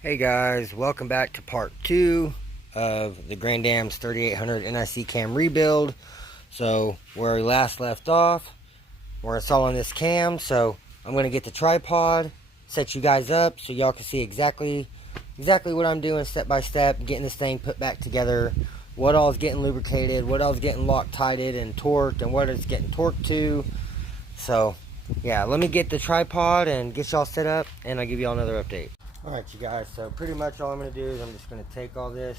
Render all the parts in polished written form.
Hey guys, welcome back to part 2 of the Grand Dam's 3800 NIC cam rebuild. So where we last left off, we're installing this cam. So I'm going to get the tripod, set you guys up so y'all can see exactly what I'm doing step by step, getting this thing put back together, what all is getting lubricated, what all is getting Loctited and torqued, and what it's getting torqued to. So yeah, let me get the tripod and get y'all set up, and I'll give y'all another update. Alright you guys, so pretty much all I'm going to do is I'm just going to take all this,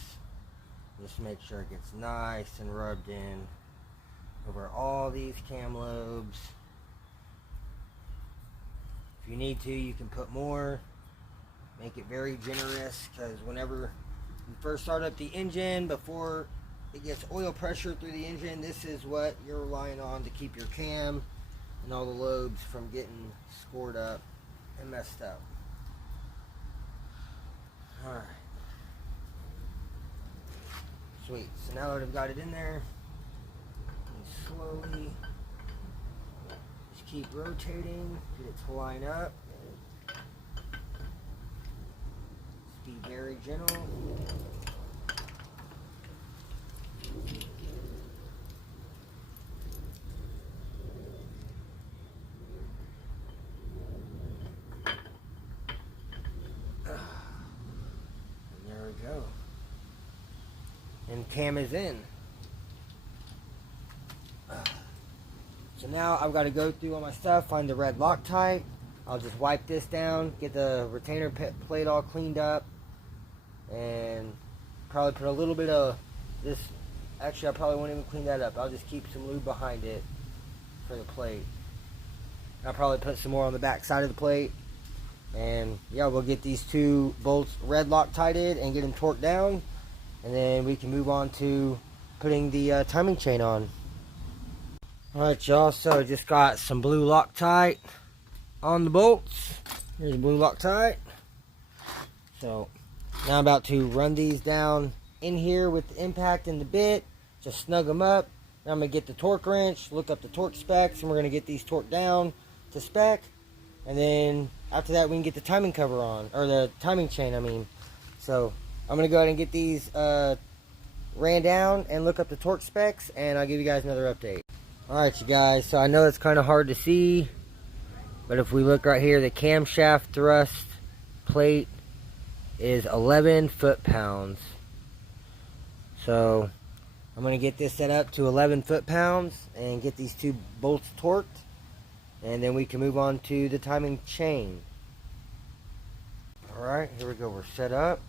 just make sure it gets nice and rubbed in over all these cam lobes. If you need to, you can put more, make it very generous, because whenever you first start up the engine, before it gets oil pressure through the engine, this is what you're relying on to keep your cam and all the lobes from getting scored up and messed up. Alright. Sweet. So now that I've got it in there, slowly just keep rotating, get it to line up. Just be very gentle. Go. And cam is in. So now I've got to go through all my stuff, find the red Loctite. I'll just wipe this down, get the retainer plate all cleaned up, and probably put a little bit of this. Actually, I probably won't even clean that up. I'll just keep some lube behind it for the plate. I'll probably put some more on the back side of the plate. And yeah, we'll get these two bolts red Loctited and get them torqued down, and then we can move on to putting the timing chain on. Alright y'all, so just got some blue Loctite on the bolts. Here's the blue Loctite. So now I'm about to run these down in here with the impact and the bit, just snug them up. Now I'm going to get the torque wrench, look up the torque specs, and we're going to get these torqued down to spec. And then after that, we can get the timing cover on, or the timing chain, I mean. So I'm going to go ahead and get these ran down and look up the torque specs, and I'll give you guys another update. Alright, you guys, so I know it's kind of hard to see, but if we look right here, the camshaft thrust plate is 11 foot-pounds. So I'm going to get this set up to 11 foot-pounds and get these two bolts torqued. And then we can move on to the timing chain. Alright, here we go. We're set up.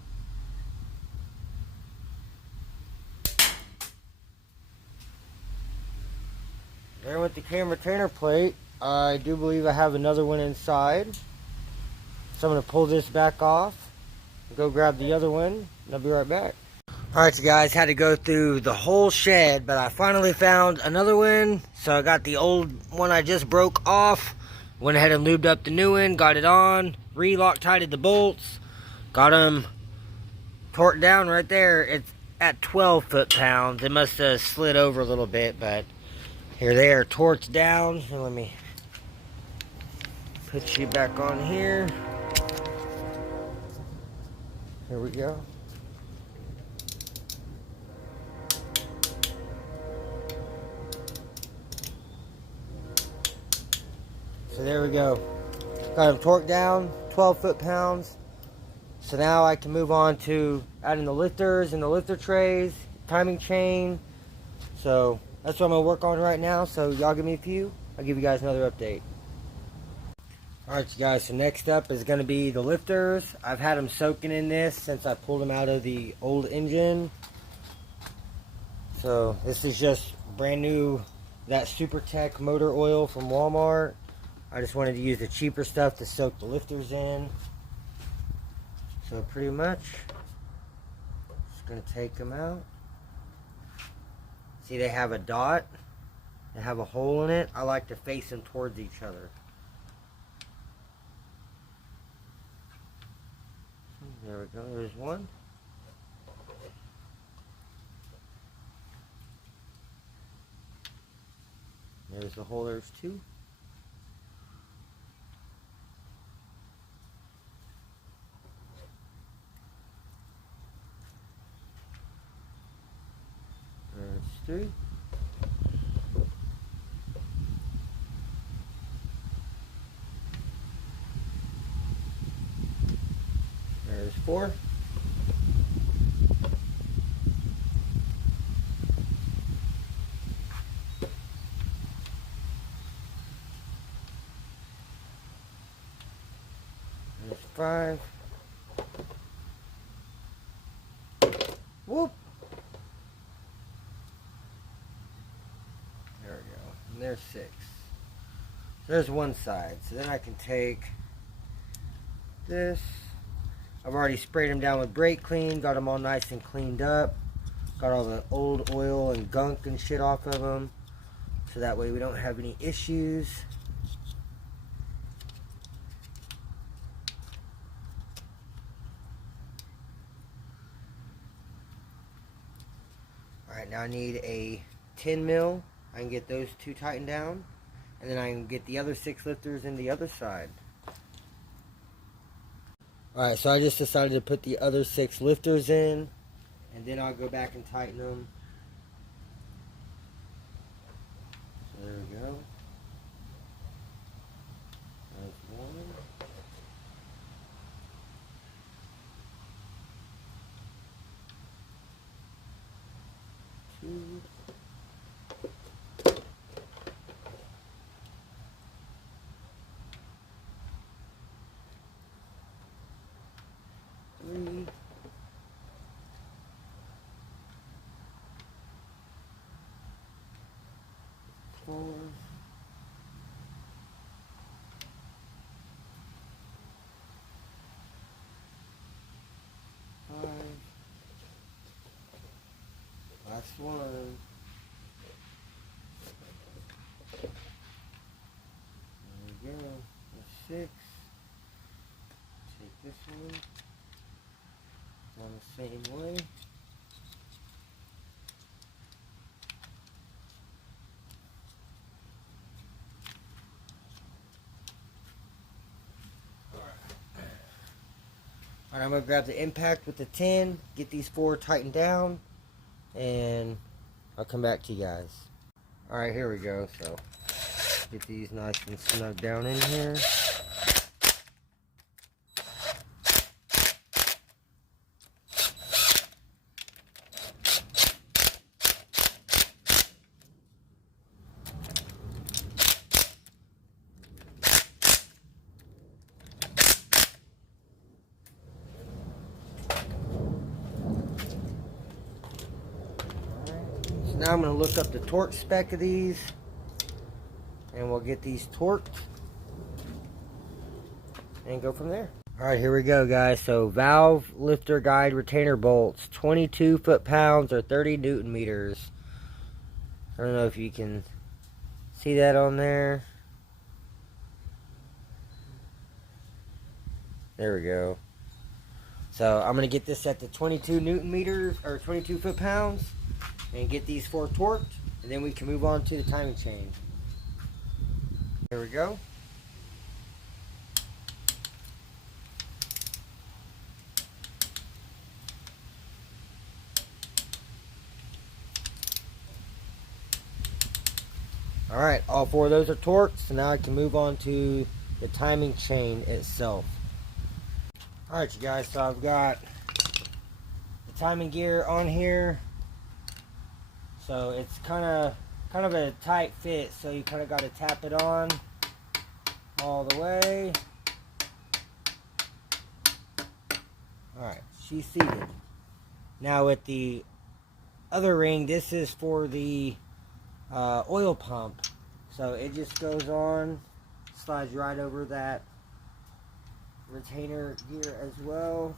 There with the cam retainer plate. I do believe I have another one inside. So I'm going to pull this back off. Go grab the other one. And I'll be right back. Alright, you guys, had to go through the whole shed, but I finally found another one. So I got the old one I just broke off, went ahead and lubed up the new one, got it on, re-Loctited the bolts, got them torqued down right there. It's at 12 foot-pounds. It must have slid over a little bit, but here they are torqued down. And let me put you back on here. Here we go. So there we go. Got them torqued down, 12 foot-pounds. So now I can move on to adding the lifters and the lifter trays, timing chain. So that's what I'm going to work on right now. So y'all give me a few. I'll give you guys another update. Alright you guys, so next up is going to be the lifters. I've had them soaking in this since I pulled them out of the old engine. So this is just brand new, that Super Tech motor oil from Walmart. I just wanted to use the cheaper stuff to soak the lifters in. So pretty much, just going to take them out. See, they have a dot. They have a hole in it. I like to face them towards each other. There we go. There's one. There's the hole. There's two. 3. There's 4. There's 5. Whoop. There we go. And there's 6. There's one side. So then I can take this. I've already sprayed them down with brake clean, got them all nice and cleaned up, got all the old oil and gunk and shit off of them, so that way we don't have any issues. Alright, now I need a 10 mil. I can get those 2 tightened down, and then I can get the other 6 lifters in the other side. Alright, so I just decided to put the other 6 lifters in, and then I'll go back and tighten them. So there we go. There's 1. 2. 3. 4. 5. Last one. There we go. There's 6. Take this one. On the same way. Alright, I'm going to grab the impact with the 10, get these 4 tightened down, and I'll come back to you guys. Alright, here we go. So, get these nice and snug down in here. Now I'm going to look up the torque spec of these, and we'll get these torqued and go from there. Alright, here we go, guys. So valve lifter guide retainer bolts, 22 foot-pounds or 30 newton meters. I don't know if you can see that on there. There we go. So I'm going to get this at the 22 newton meters or 22 foot-pounds. And get these 4 torqued, and then we can move on to the timing chain. There we go. Alright, all 4 of those are torqued, so now I can move on to the timing chain itself. Alright, you guys, so I've got the timing gear on here. So it's kind of a tight fit, so you kind of got to tap it on all the way. Alright, she's seated. Now with the other ring, this is for the oil pump. So it just goes on, slides right over that retainer gear as well.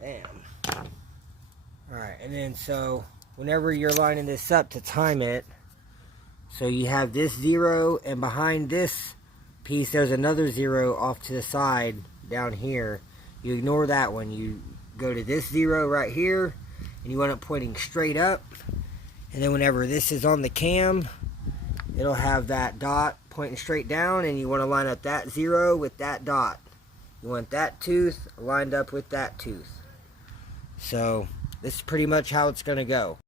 Bam. Alright, and then so whenever you're lining this up to time it, so you have this 0, and behind this piece there's another 0 off to the side down here. You ignore that one. You go to this 0 right here, and you want it pointing straight up. And then whenever this is on the cam, it'll have that dot pointing straight down, and you want to line up that 0 with that dot. You want that tooth lined up with that tooth. So this is pretty much how it's going to go.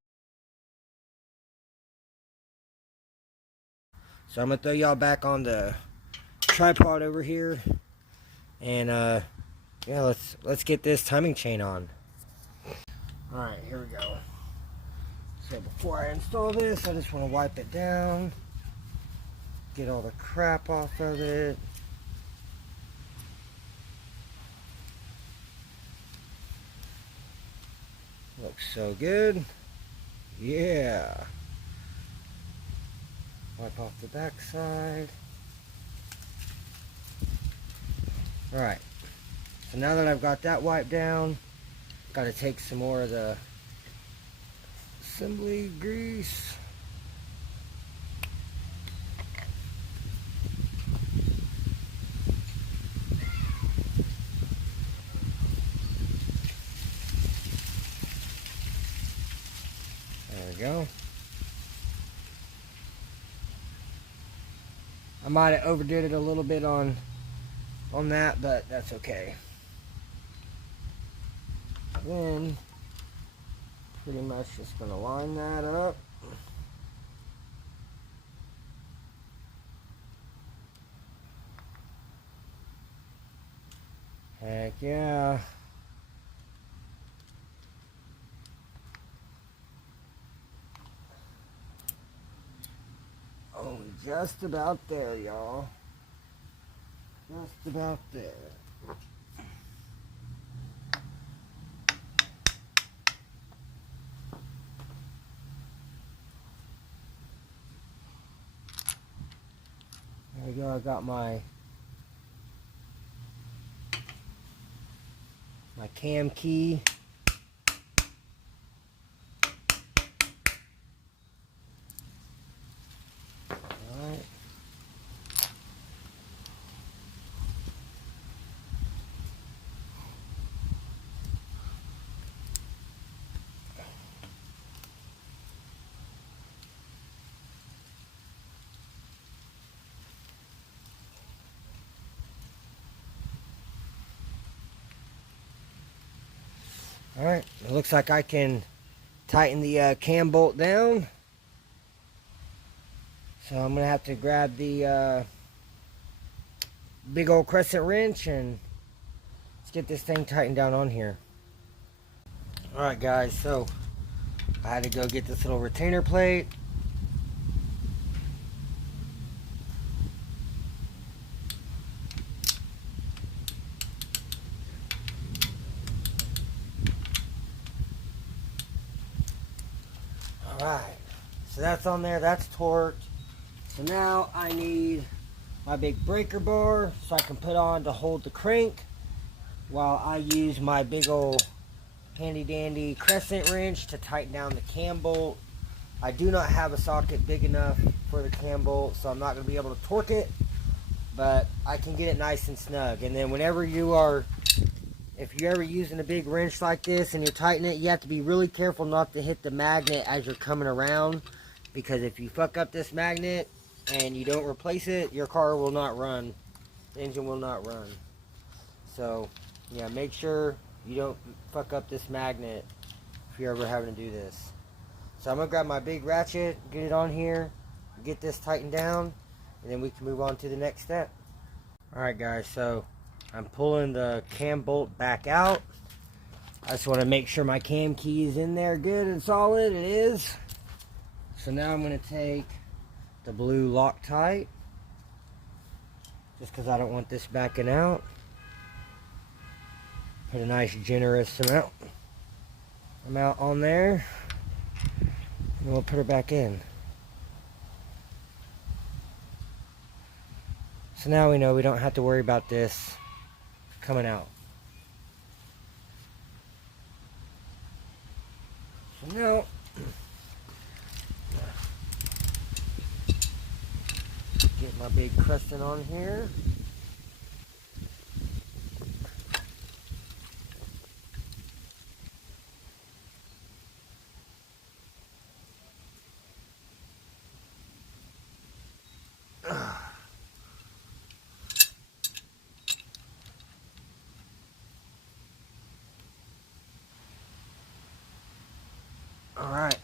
So I'm going to throw y'all back on the tripod over here, and yeah, let's get this timing chain on. Alright, here we go. So before I install this, I just want to wipe it down, get all the crap off of it. Looks so good. Yeah. Wipe off the back side. Alright. So now that I've got that wiped down, got to take some more of the assembly grease. There we go. I might have overdid it a little bit on that, but that's okay. Then pretty much just gonna line that up. Heck yeah. Oh, just about there, y'all. Just about there. There we go. I got my cam key. Alright. Alright, it looks like I can tighten the cam bolt down. So I'm going to have to grab the big old crescent wrench and let's get this thing tightened down on here. Alright guys, so I had to go get this little retainer plate. Alright, so that's on there, that's torqued. So now I need my big breaker bar so I can put on to hold the crank while I use my big old handy dandy crescent wrench to tighten down the cam bolt. I do not have a socket big enough for the cam bolt, so I'm not going to be able to torque it, but I can get it nice and snug. And then whenever you are, if you're ever using a big wrench like this and you're tightening it, you have to be really careful not to hit the magnet as you're coming around, because if you fuck up this magnet and you don't replace it, your car will not run. The engine will not run. So yeah, make sure you don't fuck up this magnet if you're ever having to do this. So I'm going to grab my big ratchet, get it on here, get this tightened down, and then we can move on to the next step. Alright guys, so I'm pulling the cam bolt back out. I just want to make sure my cam key is in there good and solid. It is. So now I'm going to take the blue Loctite, just because I don't want this backing out. Put a nice generous amount on there, and we'll put her back in. So now we know we don't have to worry about this coming out. So now get my big crescent on here. Alright.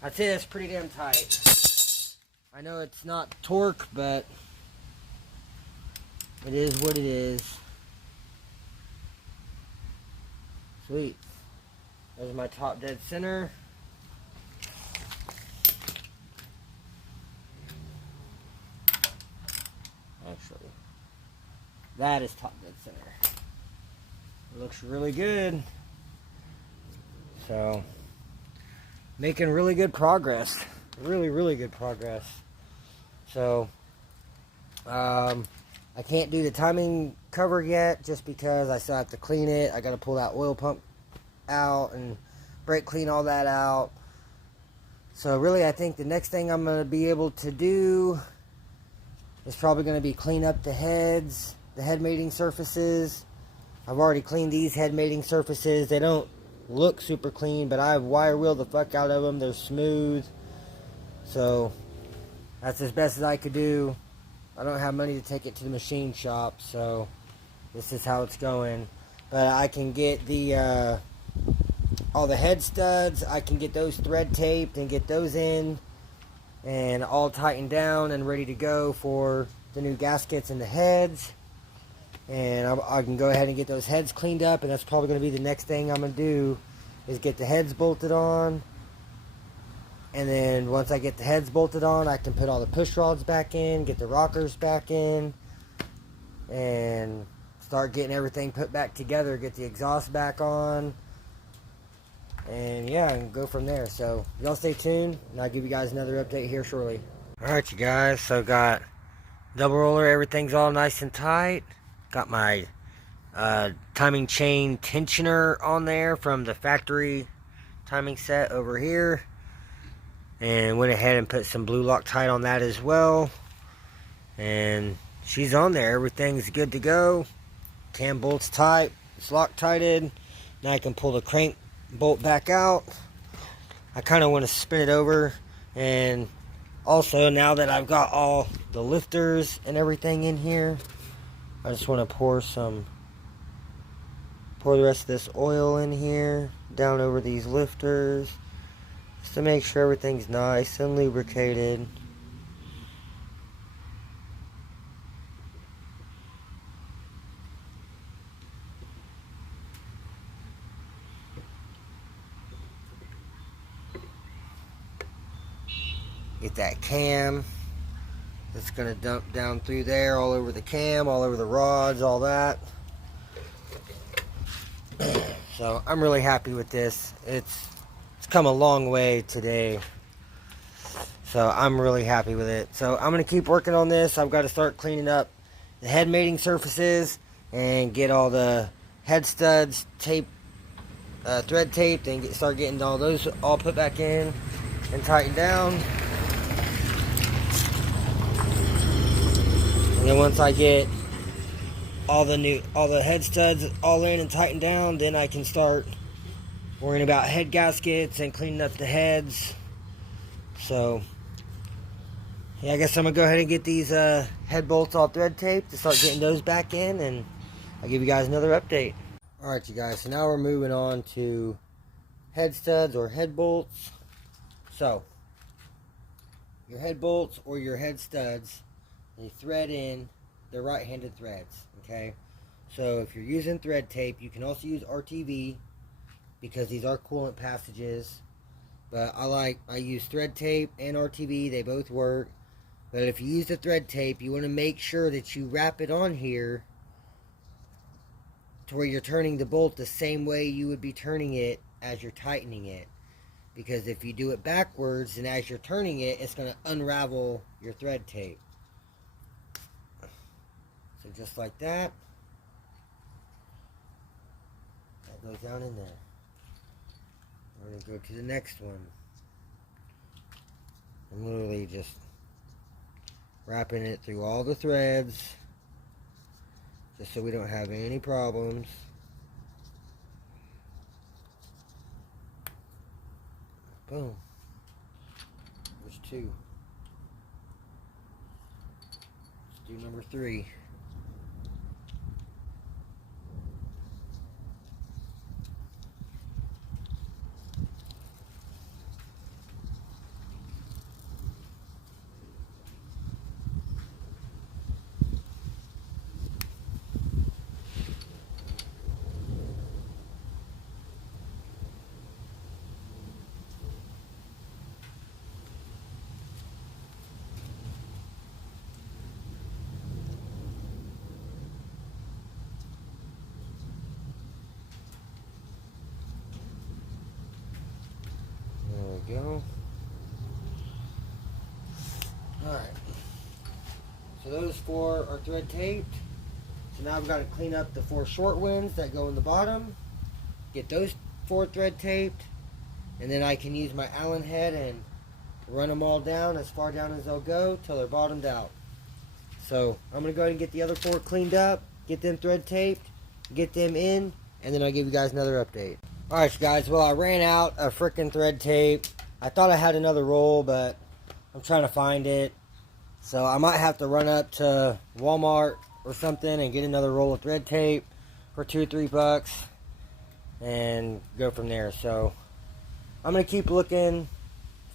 I'd say that's pretty damn tight. I know it's not torque, but it is what it is. Sweet. There's my top dead center. Actually, that is top dead center. It looks really good. So, making really good progress. Really good progress. So, I can't do the timing cover yet just because I still have to clean it. I got to pull that oil pump out and brake clean all that out. So really, I think the next thing I'm going to be able to do is probably going to be clean up the heads, the head mating surfaces. I've already cleaned these head mating surfaces. They don't look super clean, but I've wire wheeled the fuck out of them. They're smooth. So that's as best as I could do. I don't have money to take it to the machine shop, so this is how it's going. But I can get the all the head studs. I can get those thread taped and get those in and all tightened down and ready to go for the new gaskets and the heads. And I can go ahead and get those heads cleaned up, and that's probably going to be the next thing I'm going to do is get the heads bolted on. And then once I get the heads bolted on, I can put all the push rods back in, get the rockers back in, and start getting everything put back together, get the exhaust back on, and yeah, and go from there. So y'all stay tuned, and I'll give you guys another update here shortly. Alright you guys, so got double roller, everything's all nice and tight. Got my timing chain tensioner on there from the factory timing set over here. And went ahead and put some blue Loctite on that as well. And she's on there. Everything's good to go. Cam bolt's tight. It's Loctited. Now I can pull the crank bolt back out. I kind of want to spin it over. And also, now that I've got all the lifters and everything in here, I just want to pour the rest of this oil in here, down over these lifters, just to make sure everything's nice and lubricated. Get that cam. It's going to dump down through there, all over the cam, all over the rods, all that. So I'm really happy with this. It's come a long way today. So I'm really happy with it. So I'm going to keep working on this. I've got to start cleaning up the head mating surfaces and get all the head studs taped, thread taped, and start getting all those all put back in and tightened down. And then once I get all the head studs all in and tightened down, then I can start worrying about head gaskets and cleaning up the heads. So yeah, I guess I'm gonna go ahead and get these head bolts all thread taped to start getting those back in, and I'll give you guys another update. Alright you guys, so now we're moving on to head studs or head bolts. So your head bolts or your head studs, they thread in, they're right-handed threads, okay? So if you're using thread tape, you can also use RTV because these are coolant passages. But I use thread tape and RTV, they both work. But if you use the thread tape, you want to make sure that you wrap it on here to where you're turning the bolt the same way you would be turning it as you're tightening it. Because if you do it backwards, and as you're turning it, it's going to unravel your thread tape. So just like that. That goes down in there. We're going to go to the next one. I'm literally just wrapping it through all the threads, just so we don't have any problems. Boom. There's two. Let's do number 3. we go. Alright. So those 4 are thread taped. So now I've got to clean up the 4 short winds that go in the bottom. Get those 4 thread taped. And then I can use my Allen head and run them all down as far down as they'll go till they're bottomed out. So I'm going to go ahead and get the other 4 cleaned up, get them thread taped, get them in, and then I'll give you guys another update. Alright guys, well I ran out of frickin' thread tape. I thought I had another roll, but I'm trying to find it. So I might have to run up to Walmart or something and get another roll of thread tape for $2 or $3 and go from there. So I'm going to keep looking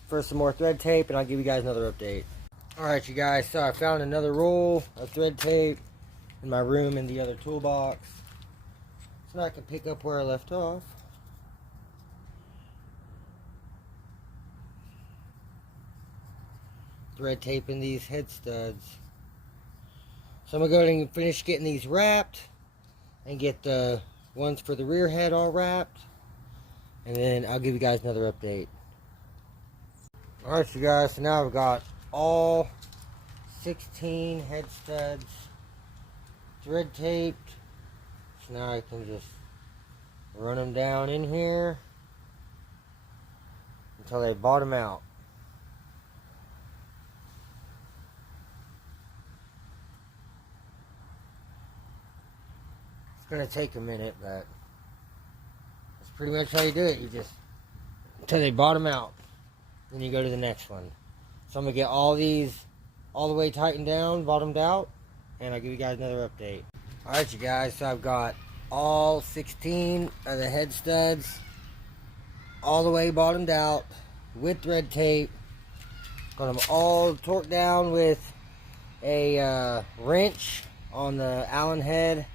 for some more thread tape and I'll give you guys another update. Alright you guys, so I found another roll of thread tape in my room in the other toolbox. So now I can pick up where I left off. Thread taping these head studs. So I'm going to go ahead and finish getting these wrapped and get the ones for the rear head all wrapped. And then I'll give you guys another update. Alright you guys, so now I've got all 16 head studs thread taped. So now I can just run them down in here until they bottom out. It's going to take a minute, but that's pretty much how you do it. You just, until they bottom out, then you go to the next one. So I'm going to get all these all the way tightened down, bottomed out, and I'll give you guys another update. Alright you guys, so I've got all 16 of the head studs all the way bottomed out with thread tape. Got them all torqued down with a wrench on the Allen head.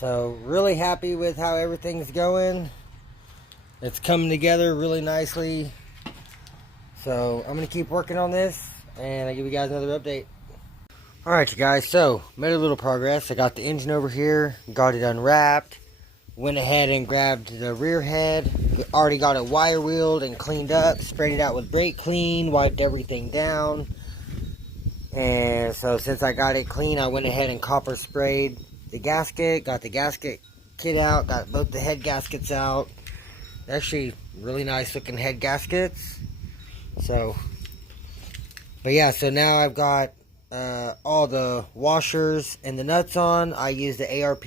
So really happy with how everything's going. It's coming together really nicely. So I'm going to keep working on this and I'll give you guys another update. Alright you guys, so made a little progress. I got the engine over here, got it unwrapped, went ahead and grabbed the rear head, already got it wire wheeled and cleaned up, sprayed it out with brake clean, wiped everything down. And so since I got it clean, I went ahead and copper sprayed the gasket, got the gasket kit out, got both the head gaskets out. Actually really nice looking head gaskets. So, but yeah, so now I've got all the washers and the nuts on. I use the ARP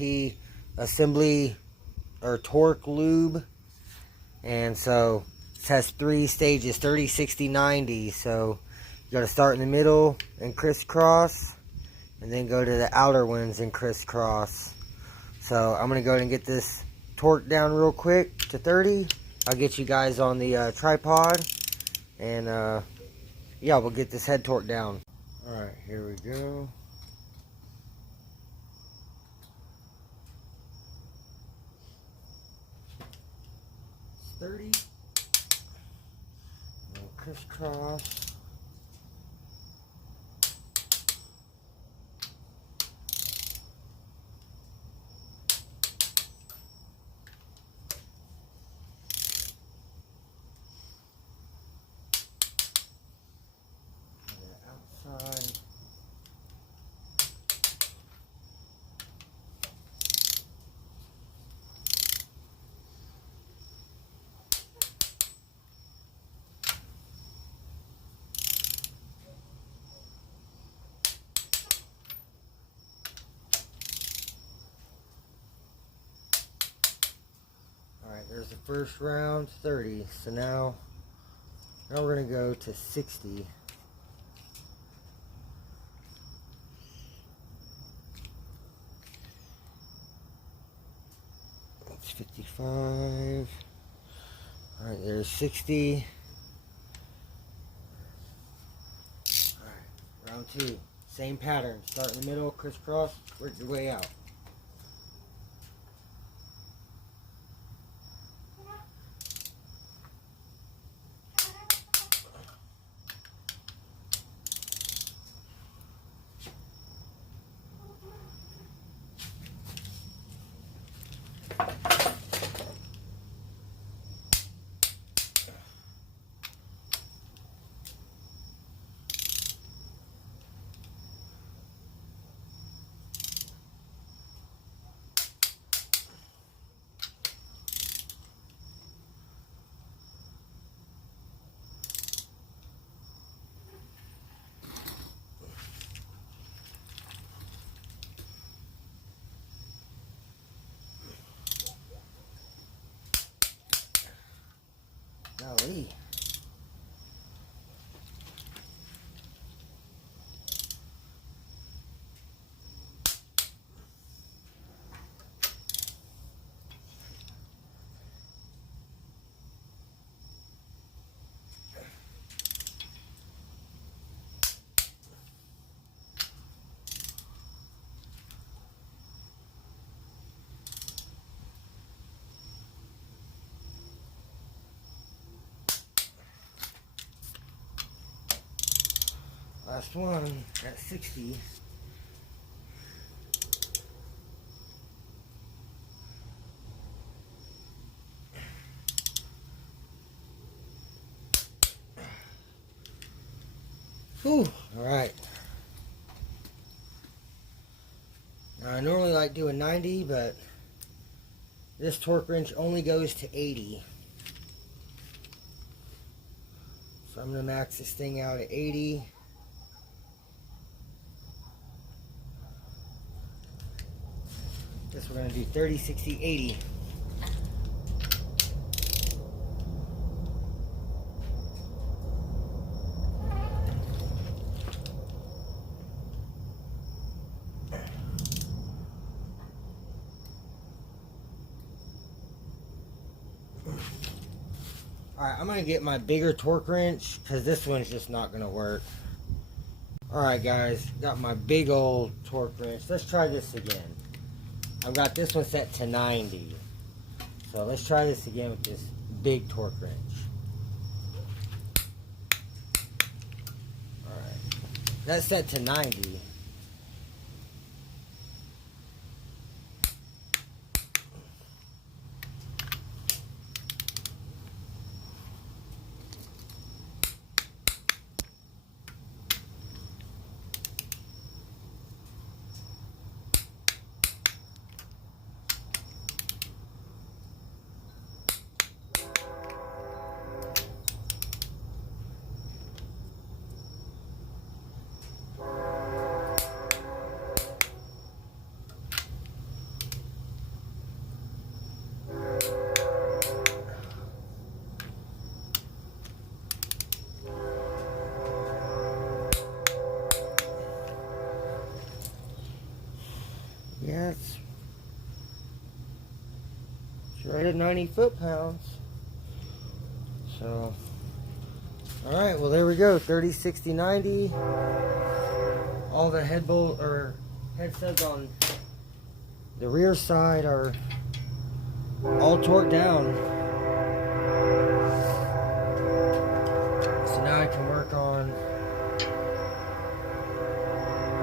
assembly or torque lube, and so it has 3 stages, 30, 60, 90. So you got to start in the middle and crisscross, and then go to the outer ones and crisscross. So I'm gonna go ahead and get this torque down real quick to 30. I'll get you guys on the tripod, and yeah, we'll get this head torque down. Alright, here we go. It's 30. And crisscross. Outside. Alright, there's the first round, 30. So now we're going to go to 60. That's 55. Alright, there's 60. Alright, round 2. Same pattern. Start in the middle, crisscross, work your way out. see. Last one at 60. Whew, alright. Now I normally like doing 90, but this torque wrench only goes to 80. So I'm going to max this thing out at 80. Guess we're going to do 30, 60, 80. Alright, I'm going to get my bigger torque wrench because this one's just not going to work. Alright guys, got my big old torque wrench. Let's try this again. I've got this one set to 90. So let's try this again with this big torque wrench. Alright, that's set to 90. Yeah, it's right at 90 foot-pounds. So, alright, well there we go. 30, 60, 90. All the head studs on the rear side are all torqued down. So now I can work on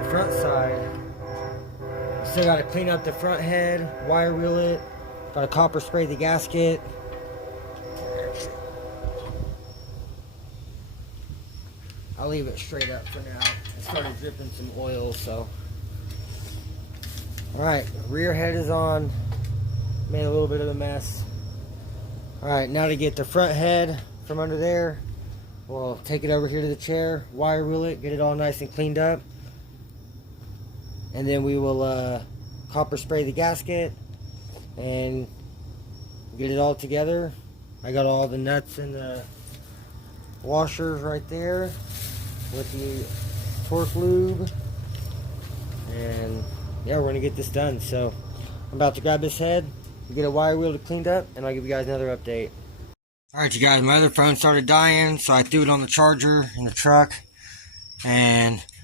the front side. Still got to clean up the front head, wire wheel it, got to copper spray the gasket. I'll leave it straight up for now. It started dripping some oil, so. Alright, rear head is on. Made a little bit of a mess. Alright, now to get the front head from under there, we'll take it over here to the chair, wire wheel it, get it all nice and cleaned up. And then we will copper spray the gasket and get it all together. I got all the nuts and the washers right there with the torque lube. And yeah, we're gonna get this done. So I'm about to grab this head, get a wire wheel cleaned up, and I'll give you guys another update. Alright you guys, my other phone started dying, so I threw it on the charger in the truck.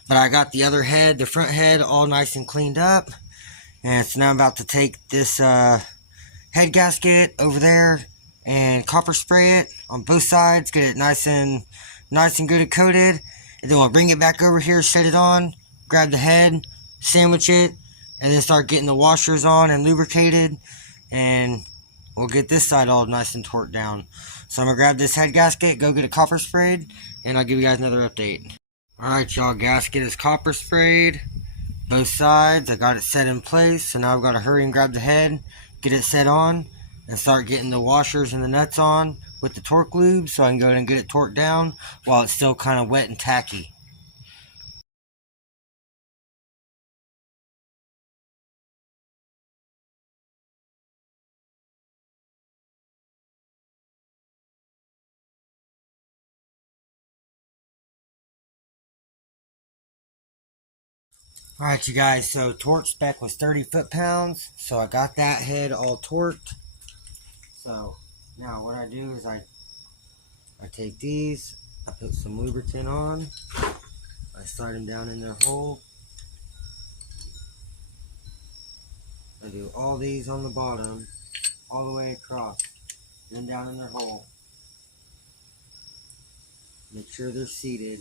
But I got the other head, the front head, all nice and cleaned up. And so now I'm about to take this head gasket over there and copper spray it on both sides, get it nice and good coated. And then we'll bring it back over here, set it on, grab the head, sandwich it, and then start getting the washers on and lubricated. And we'll get this side all nice and torqued down. So I'm going to grab this head gasket, go get it copper sprayed, and I'll give you guys another update. Alright y'all, gasket is copper sprayed, both sides. I got it set in place, so now I've got to hurry and grab the head, get it set on, and start getting the washers and the nuts on with the torque lube so I can go ahead and get it torqued down while it's still kind of wet and tacky. Alright, you guys, so torque spec was 30 foot-pounds, so I got that head all torqued. So now what I do is I take these, I put some lubricant on, I slide them down in their hole. I do all these on the bottom, all the way across, then down in their hole. Make sure they're seated.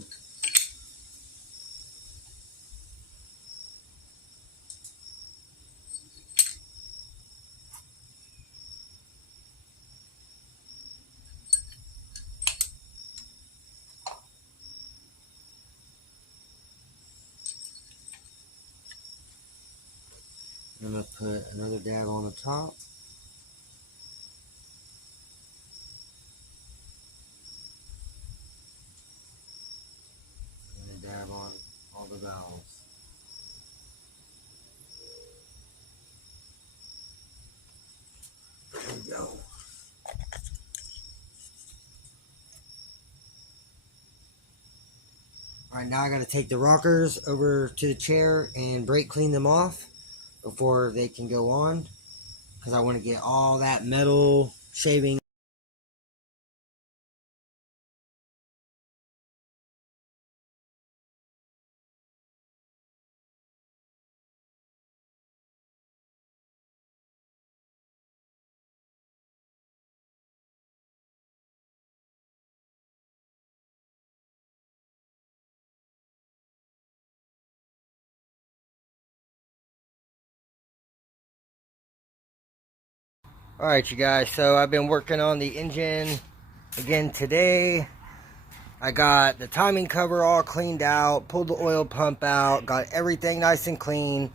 I'm going to put another dab on the top. And a dab on all the valves. There we go. Alright, now I got to take the rockers over to the chair and brake clean them off before they can go on, because I want to get all that metal shaving. Alright, you guys, so I've been working on the engine again today. I got the timing cover all cleaned out, pulled the oil pump out, got everything nice and clean.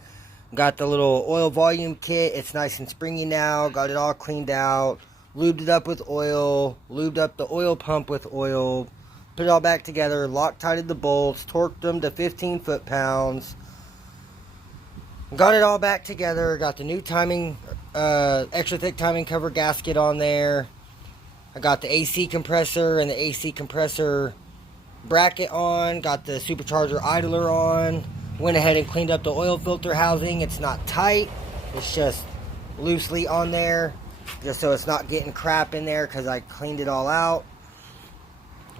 Got the little oil volume kit, it's nice and springy now, got it all cleaned out, lubed it up with oil, lubed up the oil pump with oil, put it all back together, Loctited the bolts, torqued them to 15 foot-pounds. Got it all back together, got the new timing, extra thick timing cover gasket on there. I got the AC compressor and the AC compressor bracket on, got the supercharger idler on. Went ahead and cleaned up the oil filter housing. It's not tight, it's just loosely on there, just so it's not getting crap in there, because I cleaned it all out.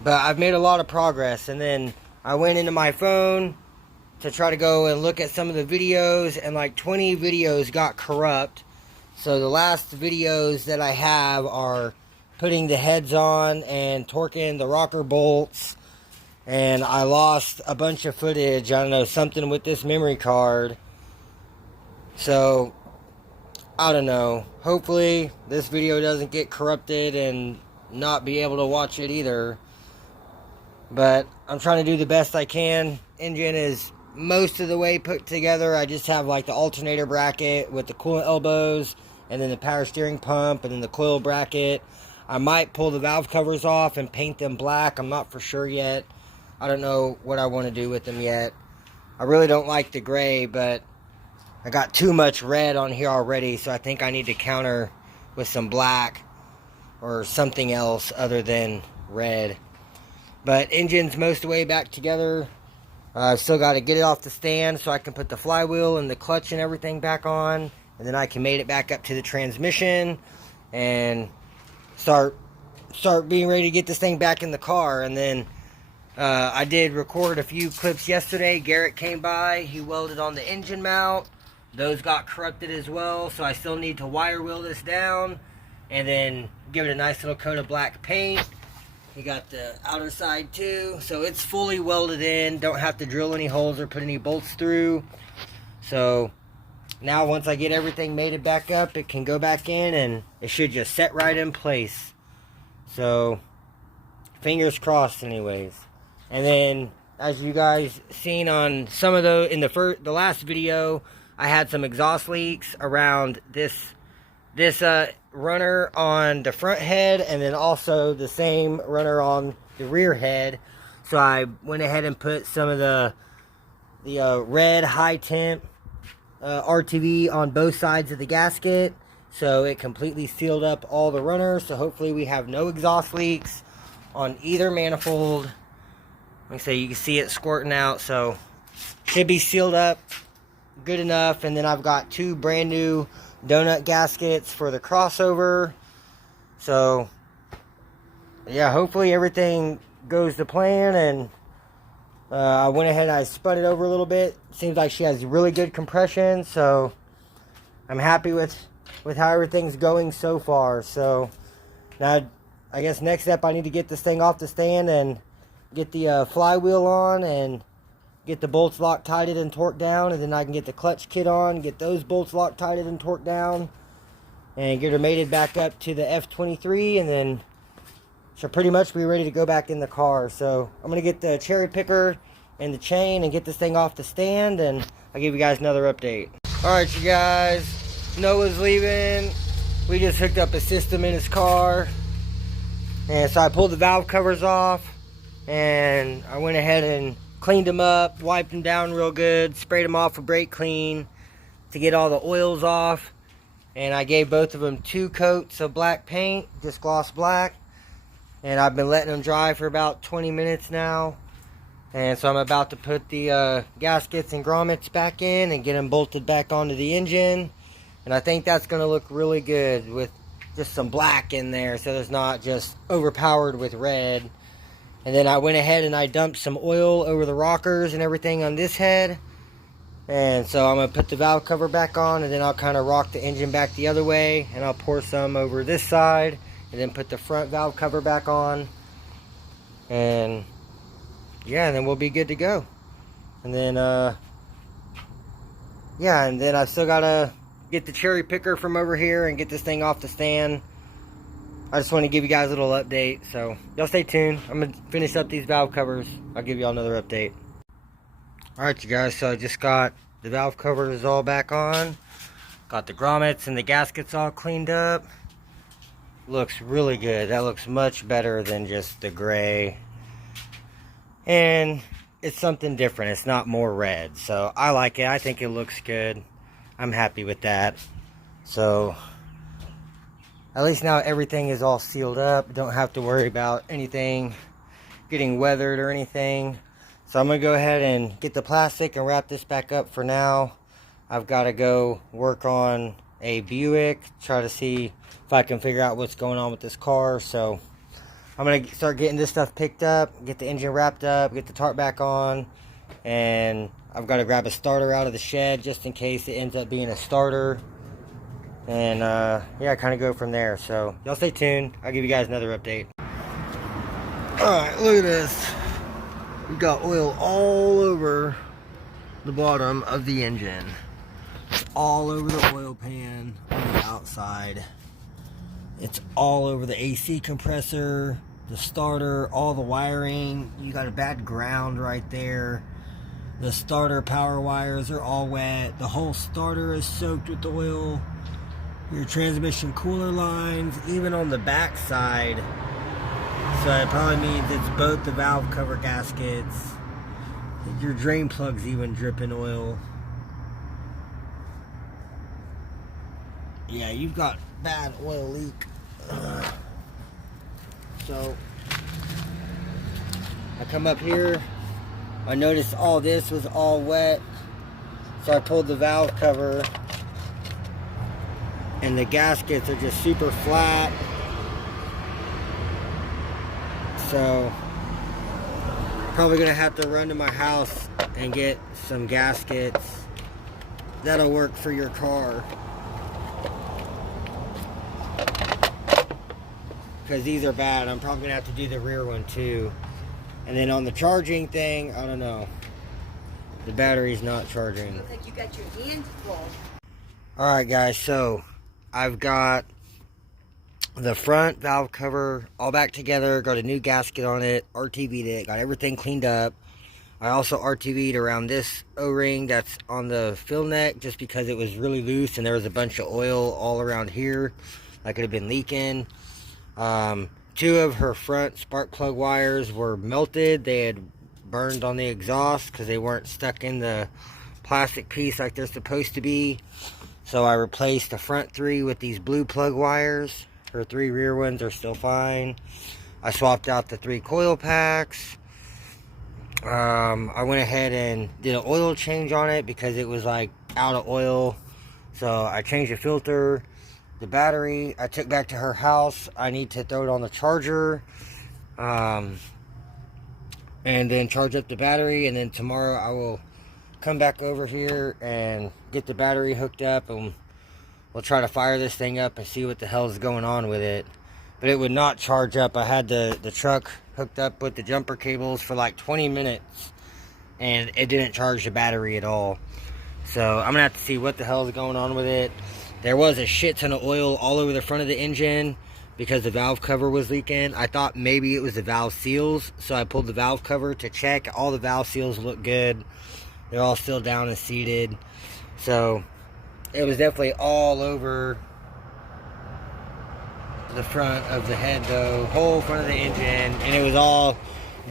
But I've made a lot of progress. And then I went into my phone to try to go and look at some of the videos, and like 20 videos got corrupt. So the last videos that I have are putting the heads on and torquing the rocker bolts, and I lost a bunch of footage. I don't know, something with this memory card. So I don't know, hopefully this video doesn't get corrupted and not be able to watch it either. But I'm trying to do the best I can. Engine is most of the way put together. I just have like the alternator bracket with the coolant elbows, and then the power steering pump, and then the coil bracket. I might pull the valve covers off and paint them black. I'm not for sure yet. I don't know what I want to do with them yet. I really don't like the gray, but I got too much red on here already, so I think I need to counter with some black or something else other than red. But engine's most of the way back together. I've still got to get it off the stand so I can put the flywheel and the clutch and everything back on, and then I can mate it back up to the transmission and start being ready to get this thing back in the car. And then I did record a few clips yesterday. Garrett came by, he welded on the engine mount. Those got corrupted as well, so I still need to wire wheel this down and then give it a nice little coat of black paint. He got the outer side too, so it's fully welded in. Don't have to drill any holes or put any bolts through. So now once I get everything mated back up, it can go back in and it should just set right in place. So fingers crossed anyways. And then, as you guys seen on some of in the last video, I had some exhaust leaks around this runner on the front head, and then also the same runner on the rear head. So I went ahead and put some of the red high temp RTV on both sides of the gasket, so it completely sealed up all the runners. So hopefully we have no exhaust leaks on either manifold. Like I say, you can see it squirting out, so should be sealed up good enough. And then I've got 2 brand new donut gaskets for the crossover. So yeah, hopefully everything goes to plan. And I went ahead and I spun it over a little bit. Seems like she has really good compression, so I'm happy with how everything's going so far. So now I guess next step, I need to get this thing off the stand and get the flywheel on and get the bolts Loctited and torqued down, and then I can get the clutch kit on, get those bolts Loctited and torqued down, and get her mated back up to the F23, and then she'll pretty much be ready to go back in the car. So I'm going to get the cherry picker and the chain and get this thing off the stand, and I'll give you guys another update. Alright, you guys, Noah's leaving. We just hooked up a system in his car, and so I pulled the valve covers off, and I went ahead and cleaned them up, wiped them down real good, sprayed them off with brake clean to get all the oils off, and I gave both of them 2 coats of black paint, just gloss black, and I've been letting them dry for about 20 minutes now. And so I'm about to put the gaskets and grommets back in and get them bolted back onto the engine, and I think that's going to look really good with just some black in there, so there's not just overpowered with red. And then I went ahead and I dumped some oil over the rockers and everything on this head. And so I'm going to put the valve cover back on, and then I'll kind of rock the engine back the other way, and I'll pour some over this side, and then put the front valve cover back on. And yeah, and then we'll be good to go. And then, yeah, and then I've still got to get the cherry picker from over here and get this thing off the stand. I just want to give you guys a little update, so y'all stay tuned. I'm going to finish up these valve covers. I'll give y'all another update. Alright, you guys, so I just got the valve covers all back on. Got the grommets and the gaskets all cleaned up. Looks really good. That looks much better than just the gray. And it's something different. It's not more red. So I like it. I think it looks good. I'm happy with that. So at least now everything is all sealed up. Don't have to worry about anything getting weathered or anything. So I'm going to go ahead and get the plastic and wrap this back up for now. I've got to go work on a Buick, try to see if I can figure out what's going on with this car. So I'm going to start getting this stuff picked up, get the engine wrapped up, get the tarp back on, and I've got to grab a starter out of the shed just in case it ends up being a starter. And yeah, kind of go from there. So y'all stay tuned. I'll give you guys another update. Alright, look at this. We got oil all over the bottom of the engine. All over the oil pan on the outside. It's all over the AC compressor, the starter, all the wiring. You got a bad ground right there. The starter power wires are all wet. The whole starter is soaked with oil. Your transmission cooler lines, even on the back side. So it probably means it's both the valve cover gaskets. Your drain plug's even dripping oil. Yeah, you've got bad oil leak. So I come up here, I noticed all this was all wet, so I pulled the valve cover, and the gaskets are just super flat. So probably gonna have to run to my house and get some gaskets that'll work for your car, because these are bad. I'm probably gonna have to do the rear one too. And then on the charging thing, I don't know, the battery's not charging. Looks like you got your hands full. Alright guys, so I've got the front valve cover all back together, got a new gasket on it, RTV'd it, got everything cleaned up. I also RTV'd around this O-ring that's on the fill neck just because it was really loose and there was a bunch of oil all around here that could have been leaking. 2 of her front spark plug wires were melted. They had burned on the exhaust because they weren't stuck in the plastic piece like they're supposed to be. So I replaced the front 3 with these blue plug wires. Her 3 rear ones are still fine. I swapped out the 3 coil packs. I went ahead and did an oil change on it because it was like out of oil. So I changed the filter. The battery I took back to her house. I need to throw it on the charger. And then charge up the battery. And then tomorrow I will come back over here and get the battery hooked up. And we'll try to fire this thing up and see what the hell is going on with it. But it would not charge up. I had the truck hooked up with the jumper cables for like 20 minutes. And it didn't charge the battery at all. So I'm going to have to see what the hell is going on with it. There was a shit ton of oil all over the front of the engine because the valve cover was leaking. I thought maybe it was the valve seals. So I pulled the valve cover to check. All the valve seals look good. They're all still down and seated. So it was definitely all over the front of the head though. Whole front of the engine. And it was all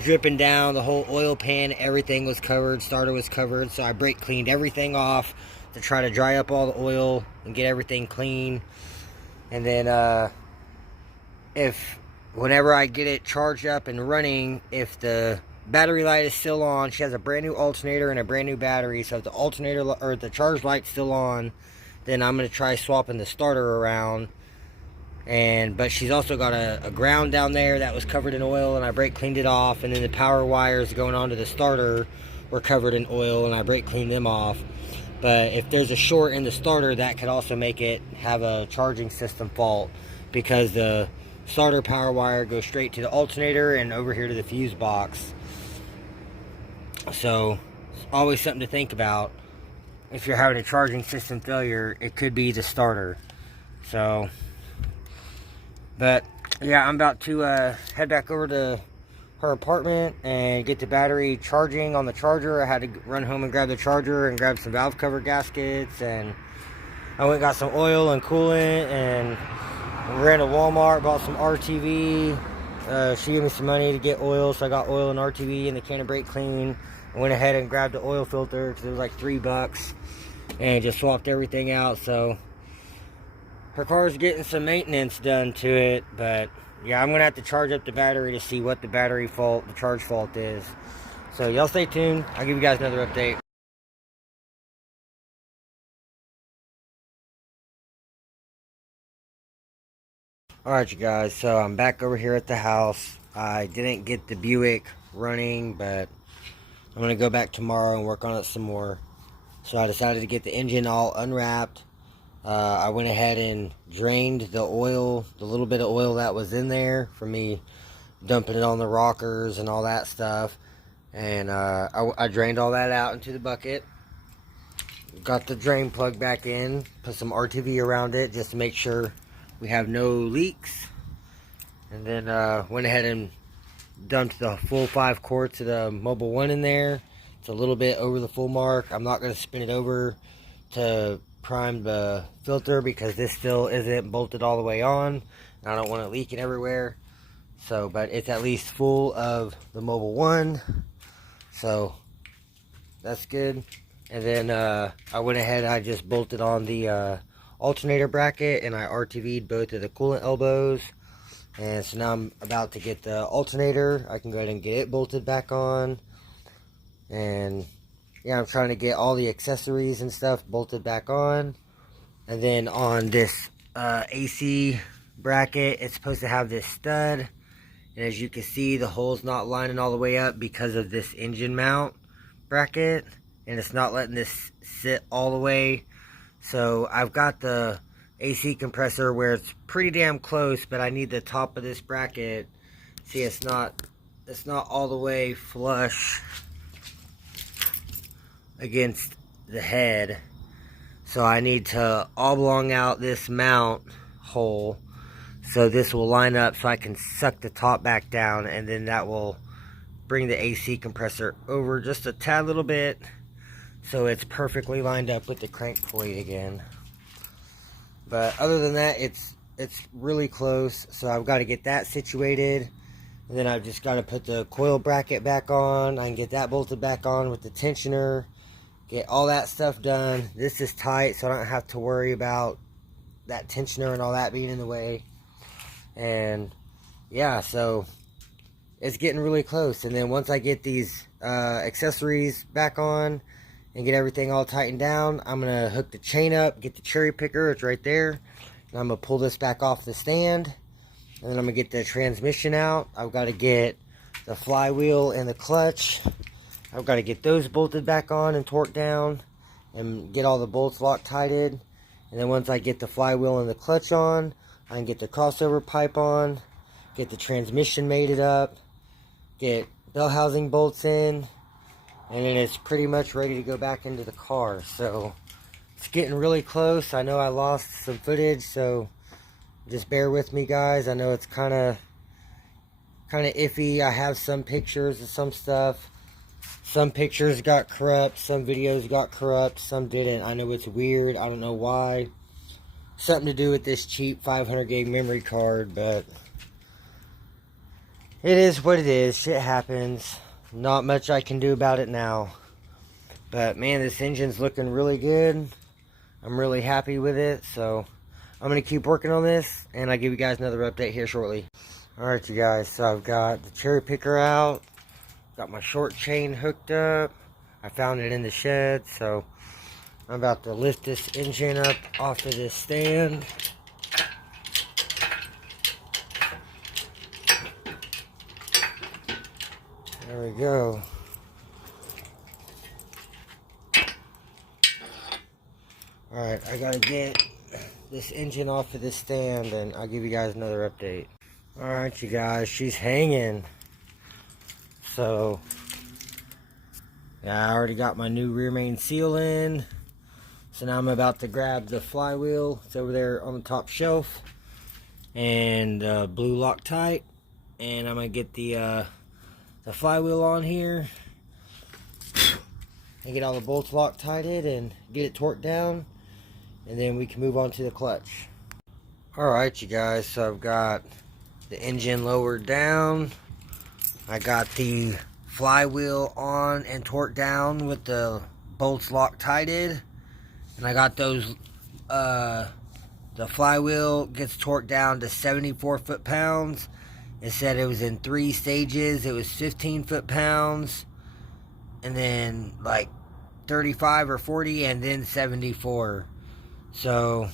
dripping down. The whole oil pan, everything was covered. Starter was covered. So I brake cleaned everything off to try to dry up all the oil and get everything clean. And then whenever I get it charged up and running, if the battery light is still on, she has a brand new alternator and a brand new battery. So if the alternator or the charge light's still on, then I'm going to try swapping the starter around. But she's also got a ground down there that was covered in oil, and I brake cleaned it off. And then the power wires going onto the starter were covered in oil, and I brake cleaned them off. But if there's a short in the starter, that could also make it have a charging system fault, because the starter power wire goes straight to the alternator and over here to the fuse box. So it's always something to think about. If you're having a charging system failure, it could be the starter. So, but yeah, I'm about to head back over to her apartment and get the battery charging on the charger. I had to run home and grab the charger and grab some valve cover gaskets, and I went and got some oil and coolant, and ran to Walmart, bought some RTV. She gave me some money to get oil, so I got oil and RTV and the can of brake clean. I went ahead and grabbed the oil filter because it was like $3 and just swapped everything out. So her car's getting some maintenance done to it, but yeah, I'm gonna have to charge up the battery to see what the charge fault is. So y'all stay tuned. I'll give you guys another update. Alright, you guys, so I'm back over here at the house. I didn't get the Buick running, but I'm gonna go back tomorrow and work on it some more. So I decided to get the engine all unwrapped. I went ahead and drained the oil, the little bit of oil that was in there from me dumping it on the rockers and all that stuff. And I drained all that out into the bucket. Got the drain plug back in, put some RTV around it just to make sure we have no leaks. And then went ahead and dumped the full 5 quarts of the Mobil 1 in there. It's a little bit over the full mark. I'm not going to spin it over to prime the filter because this still isn't bolted all the way on. I don't want it leaking everywhere. So, but it's at least full of the Mobil 1. So that's good. And then I went ahead and I just bolted on the alternator bracket, and I RTV'd both of the coolant elbows. And so now I'm about to get the alternator. I can go ahead and get it bolted back on. And yeah, I'm trying to get all the accessories and stuff bolted back on. And then on this AC bracket, it's supposed to have this stud. And as you can see, the hole's not lining all the way up because of this engine mount bracket. And it's not letting this sit all the way. So I've got the AC compressor where it's pretty damn close, but I need the top of this bracket. See, it's not all the way flush against the head. So I need to oblong out this mount hole so this will line up so I can suck the top back down, and then that will bring the AC compressor over just a tad little bit so it's perfectly lined up with the crank pulley again. But other than that, it's really close. So I've got to get that situated. And then I've just got to put the coil bracket back on. I can get that bolted back on with the tensioner. Get all that stuff done. This is tight, so I don't have to worry about that tensioner and all that being in the way. And yeah, so it's getting really close. And then once I get these accessories back on and get everything all tightened down, I'm going to hook the chain up, get the cherry picker, it's right there, and I'm going to pull this back off the stand, and then I'm going to get the transmission out. I've got to get the flywheel and the clutch. I've got to get those bolted back on and torqued down and get all the bolts Loctited. And then once I get the flywheel and the clutch on, I can get the crossover pipe on, get the transmission mated up, get bell housing bolts in, and then it's pretty much ready to go back into the car. So it's getting really close. I know I lost some footage, so just bear with me, guys. I know it's kind of iffy. I have some pictures of some stuff. Some pictures got corrupt, some videos got corrupt, some didn't. I know it's weird. I don't know why. Something to do with this cheap 500 gig memory card, but it is what it is. Shit happens. Not much I can do about it now. But man, this engine's looking really good. I'm really happy with it, so I'm going to keep working on this, and I'll give you guys another update here shortly. Alright, you guys, so I've got the cherry picker out. Got my short chain hooked up. I found it in the shed, so I'm about to lift this engine up off of this stand. There we go. Alright, I gotta get this engine off of this stand, and I'll give you guys another update. Alright, you guys, she's hanging. So, yeah, I already got my new rear main seal in. So now I'm about to grab the flywheel. It's over there on the top shelf. And blue Loctite. And I'm going to get the flywheel on here. And get all the bolts Loctited and get it torqued down. And then we can move on to the clutch. Alright, you guys, so I've got the engine lowered down. I got the flywheel on and torqued down with the bolts Loctited, and I got those, the flywheel gets torqued down to 74 foot-pounds. It said it was in 3 stages. It was 15 foot-pounds, and then like 35 or 40, and then 74. So,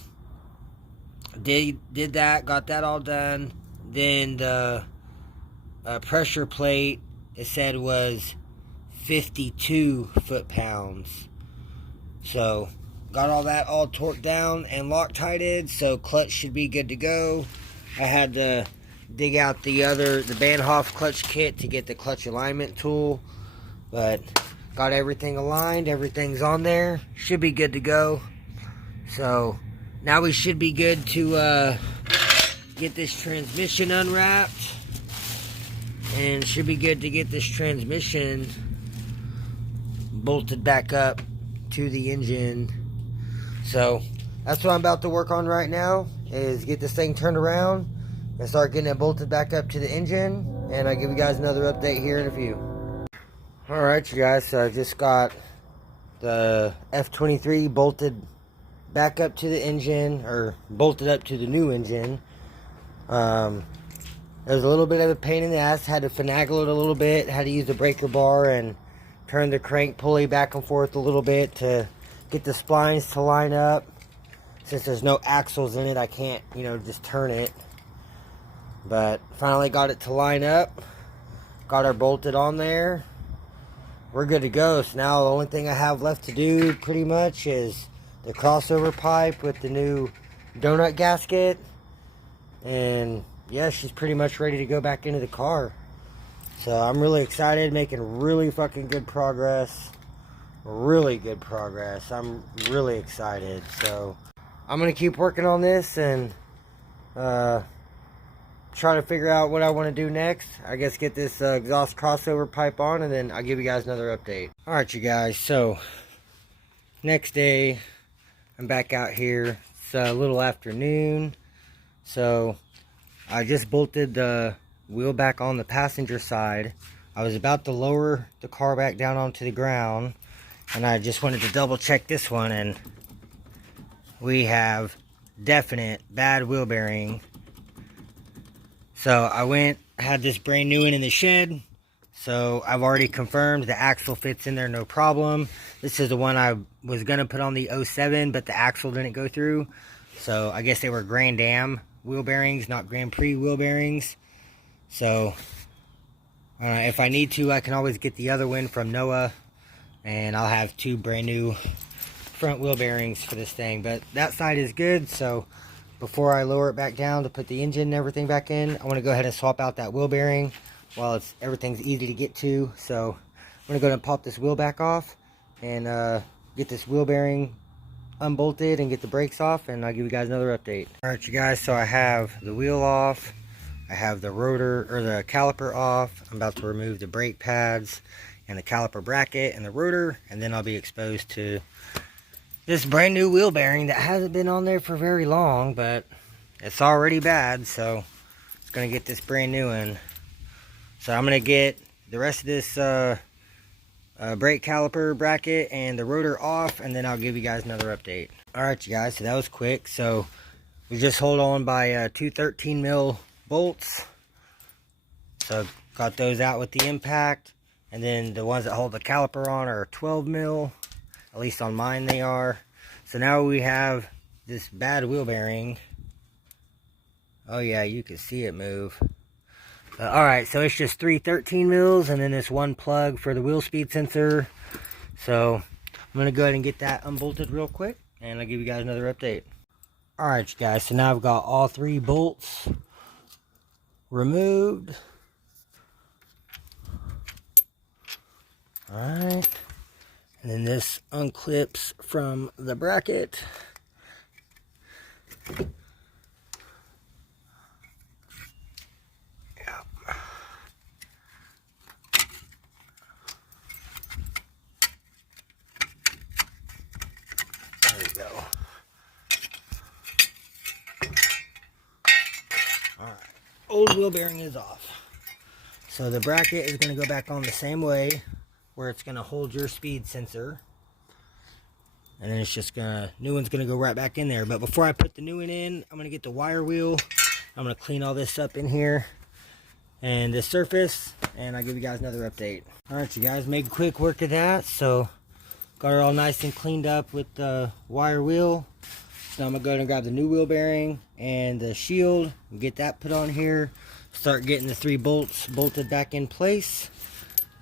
did that, got that all done. Then the pressure plate, it said was 52 foot-pounds. So got all that all torqued down and Loctited, so clutch should be good to go. I had to dig out the Bahnhof clutch kit to get the clutch alignment tool, but got everything aligned, everything's on there, should be good to go. So now we should be good to get this transmission unwrapped. And should be good to get this transmission bolted back up to the engine. So that's what I'm about to work on right now, is get this thing turned around and start getting it bolted back up to the engine. And I'll give you guys another update here in a few. Alright, you guys, so I just got the F23 bolted back up to the engine, or bolted up to the new engine. It was a little bit of a pain in the ass. Had to finagle it a little bit. Had to use the breaker bar and turn the crank pulley back and forth a little bit to get the splines to line up. Since there's no axles in it, I can't, just turn it. But finally got it to line up. Got her bolted on there. We're good to go. So now the only thing I have left to do pretty much is the crossover pipe with the new donut gasket. And yeah, she's pretty much ready to go back into the car. So I'm really excited, making really fucking good progress. Really good progress. I'm really excited. So I'm going to keep working on this and try to figure out what I want to do next. I guess get this exhaust crossover pipe on, and then I'll give you guys another update. Alright, you guys, so next day I'm back out here. It's a little afternoon. So I just bolted the wheel back on the passenger side. I was about to lower the car back down onto the ground, and I just wanted to double check this one, and we have definite bad wheel bearing. So I had this brand new one in the shed, So I've already confirmed the axle fits in there, no problem. This is the one I was going to put on the 07, but the axle didn't go through. So I guess they were Grand Am wheel bearings, not Grand Prix wheel bearings. So if I need to, I can always get the other one from Noah, and I'll have 2 brand new front wheel bearings for this thing. But that side is good, so before I lower it back down to put the engine and everything back in, I want to go ahead and swap out that wheel bearing while everything's easy to get to. So I'm going to go ahead and pop this wheel back off and get this wheel bearing unbolted and get the brakes off, and I'll give you guys another update. Alright, you guys, so I have the wheel off, I have the rotor or the caliper off. I'm about to remove the brake pads and the caliper bracket and the rotor, and then I'll be exposed to this brand new wheel bearing that hasn't been on there for very long, but it's already bad, so it's going to get this brand new in. So I'm going to get the rest of this brake caliper bracket and the rotor off, and then I'll give you guys another update. Alright, you guys, so that was quick. So we just hold on by 2 13 mil bolts. So got those out with the impact, and then the ones that hold the caliper on are 12 mil. At least on mine they are. So now we have this bad wheel bearing. Oh yeah, you can see it move. Alright, so it's just 3 13 mils and then this one plug for the wheel speed sensor. So I'm going to go ahead and get that unbolted real quick, and I'll give you guys another update. Alright, you guys, so now I've got all 3 bolts removed. Alright, and then this unclips from the bracket. There we go. Alright, old wheel bearing is off. So the bracket is going to go back on the same way, where it's going to hold your speed sensor. And then it's just gonna, new one's going to go right back in there. But before I put the new one in, I'm going to get the wire wheel. I'm going to clean all this up in here and this surface, and I'll give you guys another update. Alright, you guys, made quick work of that. So got her all nice and cleaned up with the wire wheel. So I'm going to go ahead and grab the new wheel bearing and the shield and get that put on here. Start getting the 3 bolts bolted back in place,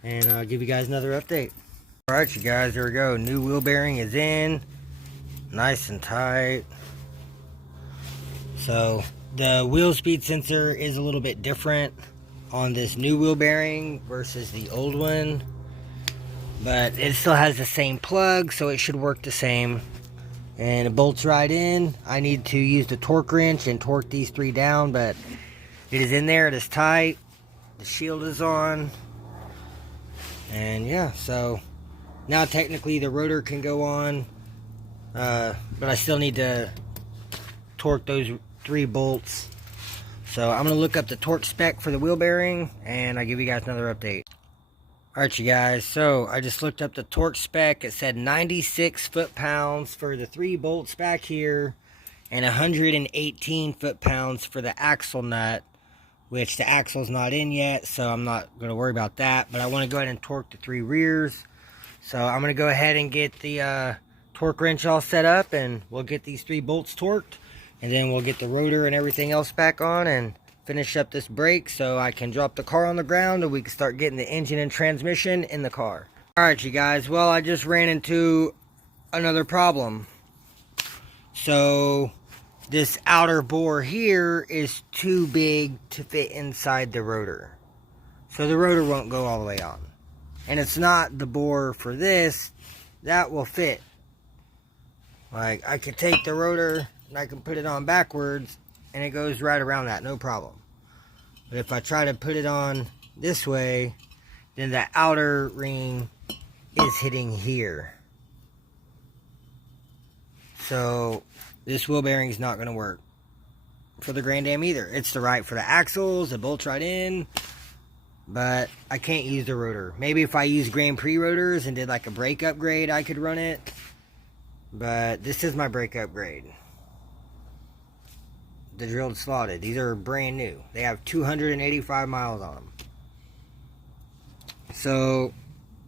and I'll give you guys another update. Alright, you guys, there we go. New wheel bearing is in. Nice and tight. So the wheel speed sensor is a little bit different on this new wheel bearing versus the old one. But it still has the same plug, so it should work the same. And it bolts right in. I need to use the torque wrench and torque these 3 down, but it is in there. It is tight. The shield is on. And yeah, so now technically the rotor can go on, but I still need to torque those 3 bolts. So I'm going to look up the torque spec for the wheel bearing, and I'll give you guys another update. Alright, you guys, so I just looked up the torque spec. It said 96 foot-pounds for the 3 bolts back here, and 118 foot-pounds for the axle nut, which the axle's not in yet, so I'm not going to worry about that. But I want to go ahead and torque the 3 rears. So I'm going to go ahead and get the torque wrench all set up, and we'll get these 3 bolts torqued, and then we'll get the rotor and everything else back on and finish up this brake so I can drop the car on the ground and we can start getting the engine and transmission in the car. Alright, you guys, well, I just ran into another problem. So this outer bore here is too big to fit inside the rotor. So the rotor won't go all the way on. And it's not the bore for this. That will fit. Like, I could take the rotor and I can put it on backwards and it goes right around that, no problem. But if I try to put it on this way, then the outer ring is hitting here. So this wheel bearing is not going to work for the Grand Am either. It's the right for the axles, it bolts right in, but I can't use the rotor. Maybe if I use Grand Prix rotors and did like a brake upgrade, I could run it. But this is my brake upgrade. The drilled slotted. These are brand new. They have 285 miles on them. So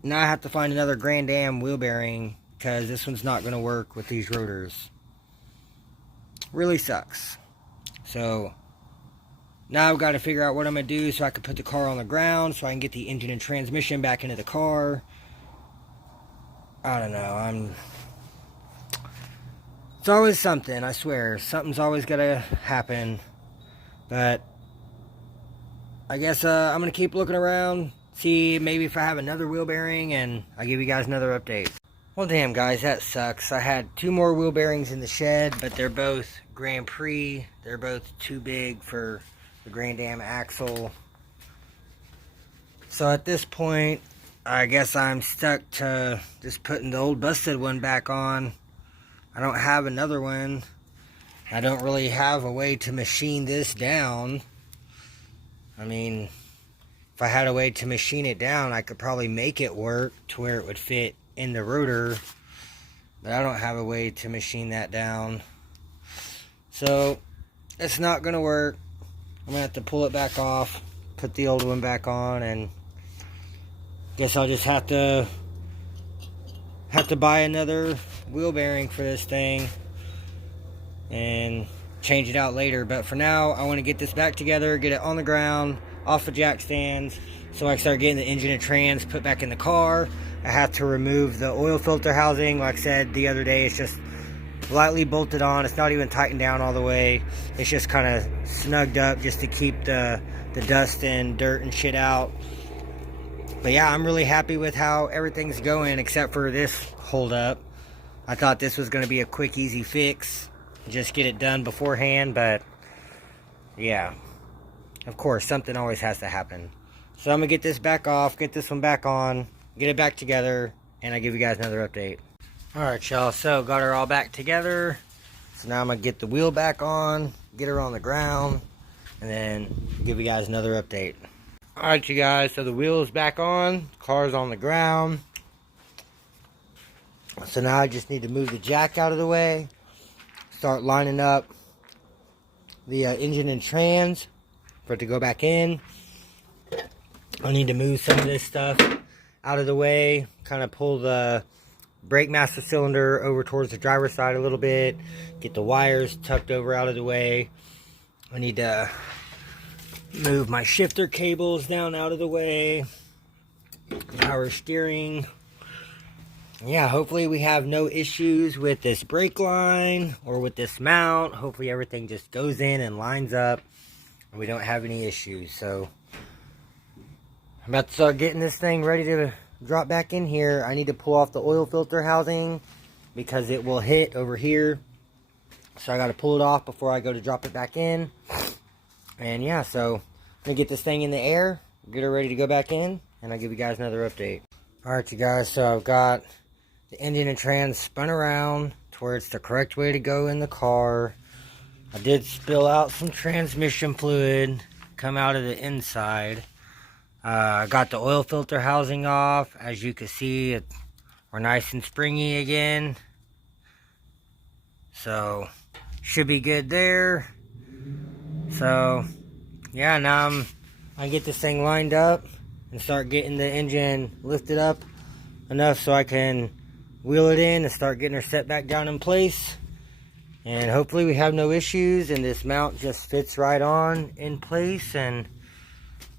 now I have to find another Grand Am wheel bearing because this one's not going to work with these rotors. Really sucks. So now I've got to figure out what I'm going to do so I can put the car on the ground so I can get the engine and transmission back into the car. I don't know. It's always something, I swear. Something's always got to happen. But I guess I'm going to keep looking around, see maybe if I have another wheel bearing, and I'll give you guys another update. Well, damn, guys, that sucks. I had 2 more wheel bearings in the shed, but they're both Grand Prix. They're both too big for the Grand Am axle. So at this point, I guess I'm stuck to just putting the old busted one back on. I don't have another one. I don't really have a way to machine this down. I mean, if I had a way to machine it down, I could probably make it work to where it would fit in the rotor. But I don't have a way to machine that down. So, it's not going to work. I'm going to have to pull it back off, put the old one back on, and guess I'll just have to buy another wheel bearing for this thing and change it out later. But for now, I want to get this back together, get it on the ground, off of jack stands, so I can start getting the engine and trans put back in the car. I have to remove the oil filter housing. Like I said the other day, it's just lightly bolted on. It's not even tightened down all the way. It's just kind of snugged up just to keep the dust and dirt and shit out. But yeah, I'm really happy with how everything's going, except for this holdup. I thought this was going to be a quick, easy fix. Just get it done beforehand, but yeah. Of course, something always has to happen. So I'm going to get this back off, get this one back on, get it back together, and I'll give you guys another update. Alright, y'all, so got her all back together. So now I'm going to get the wheel back on, get her on the ground, and then give you guys another update. Alright, you guys, so the wheel is back on, car's on the ground. So now I just need to move the jack out of the way, start lining up the engine and trans for it to go back in. I need to move some of this stuff out of the way, kind of pull the brake master cylinder over towards the driver's side a little bit, get the wires tucked over out of the way. I need to move my shifter cables down out of the way, power steering. Yeah, hopefully we have no issues with this brake line or with this mount. Hopefully everything just goes in and lines up and we don't have any issues. So I'm about to start getting this thing ready to drop back in here. I need to pull off the oil filter housing because it will hit over here. So I got to pull it off before I go to drop it back in. And yeah, so I'm going to get this thing in the air, get her ready to go back in, and I'll give you guys another update. Alright, you guys, so I've got the engine and trans spun around to where it's the correct way to go in the car. I did spill out some transmission fluid, come out of the inside. I got the oil filter housing off. As you can see, we're nice and springy again. So, should be good there. So, yeah, now I get this thing lined up and start getting the engine lifted up enough so I can wheel it in and start getting her set back down in place. And hopefully we have no issues and this mount just fits right on in place and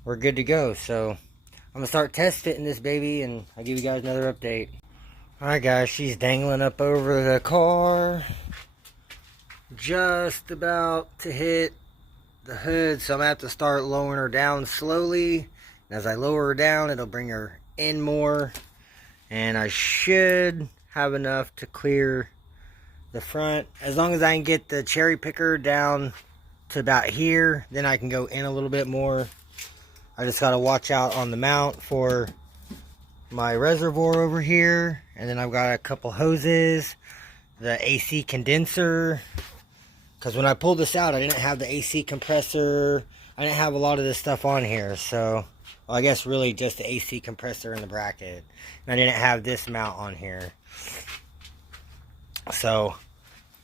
we're good to go. So I'm gonna start test fitting this baby and I'll give you guys another update. Alright guys, she's dangling up over the car, just about to hit the hood, so I'm gonna have to start lowering her down slowly. And as I lower her down, it'll bring her in more, and I should have enough to clear the front. As long as I can get the cherry picker down to about here, then I can go in a little bit more. I just gotta watch out on the mount for my reservoir over here, and then I've got a couple hoses, the AC condenser, because when I pulled this out I didn't have the AC compressor, I didn't have a lot of this stuff on here. So, well, I guess really just the AC compressor and the bracket, and I didn't have this mount on here. So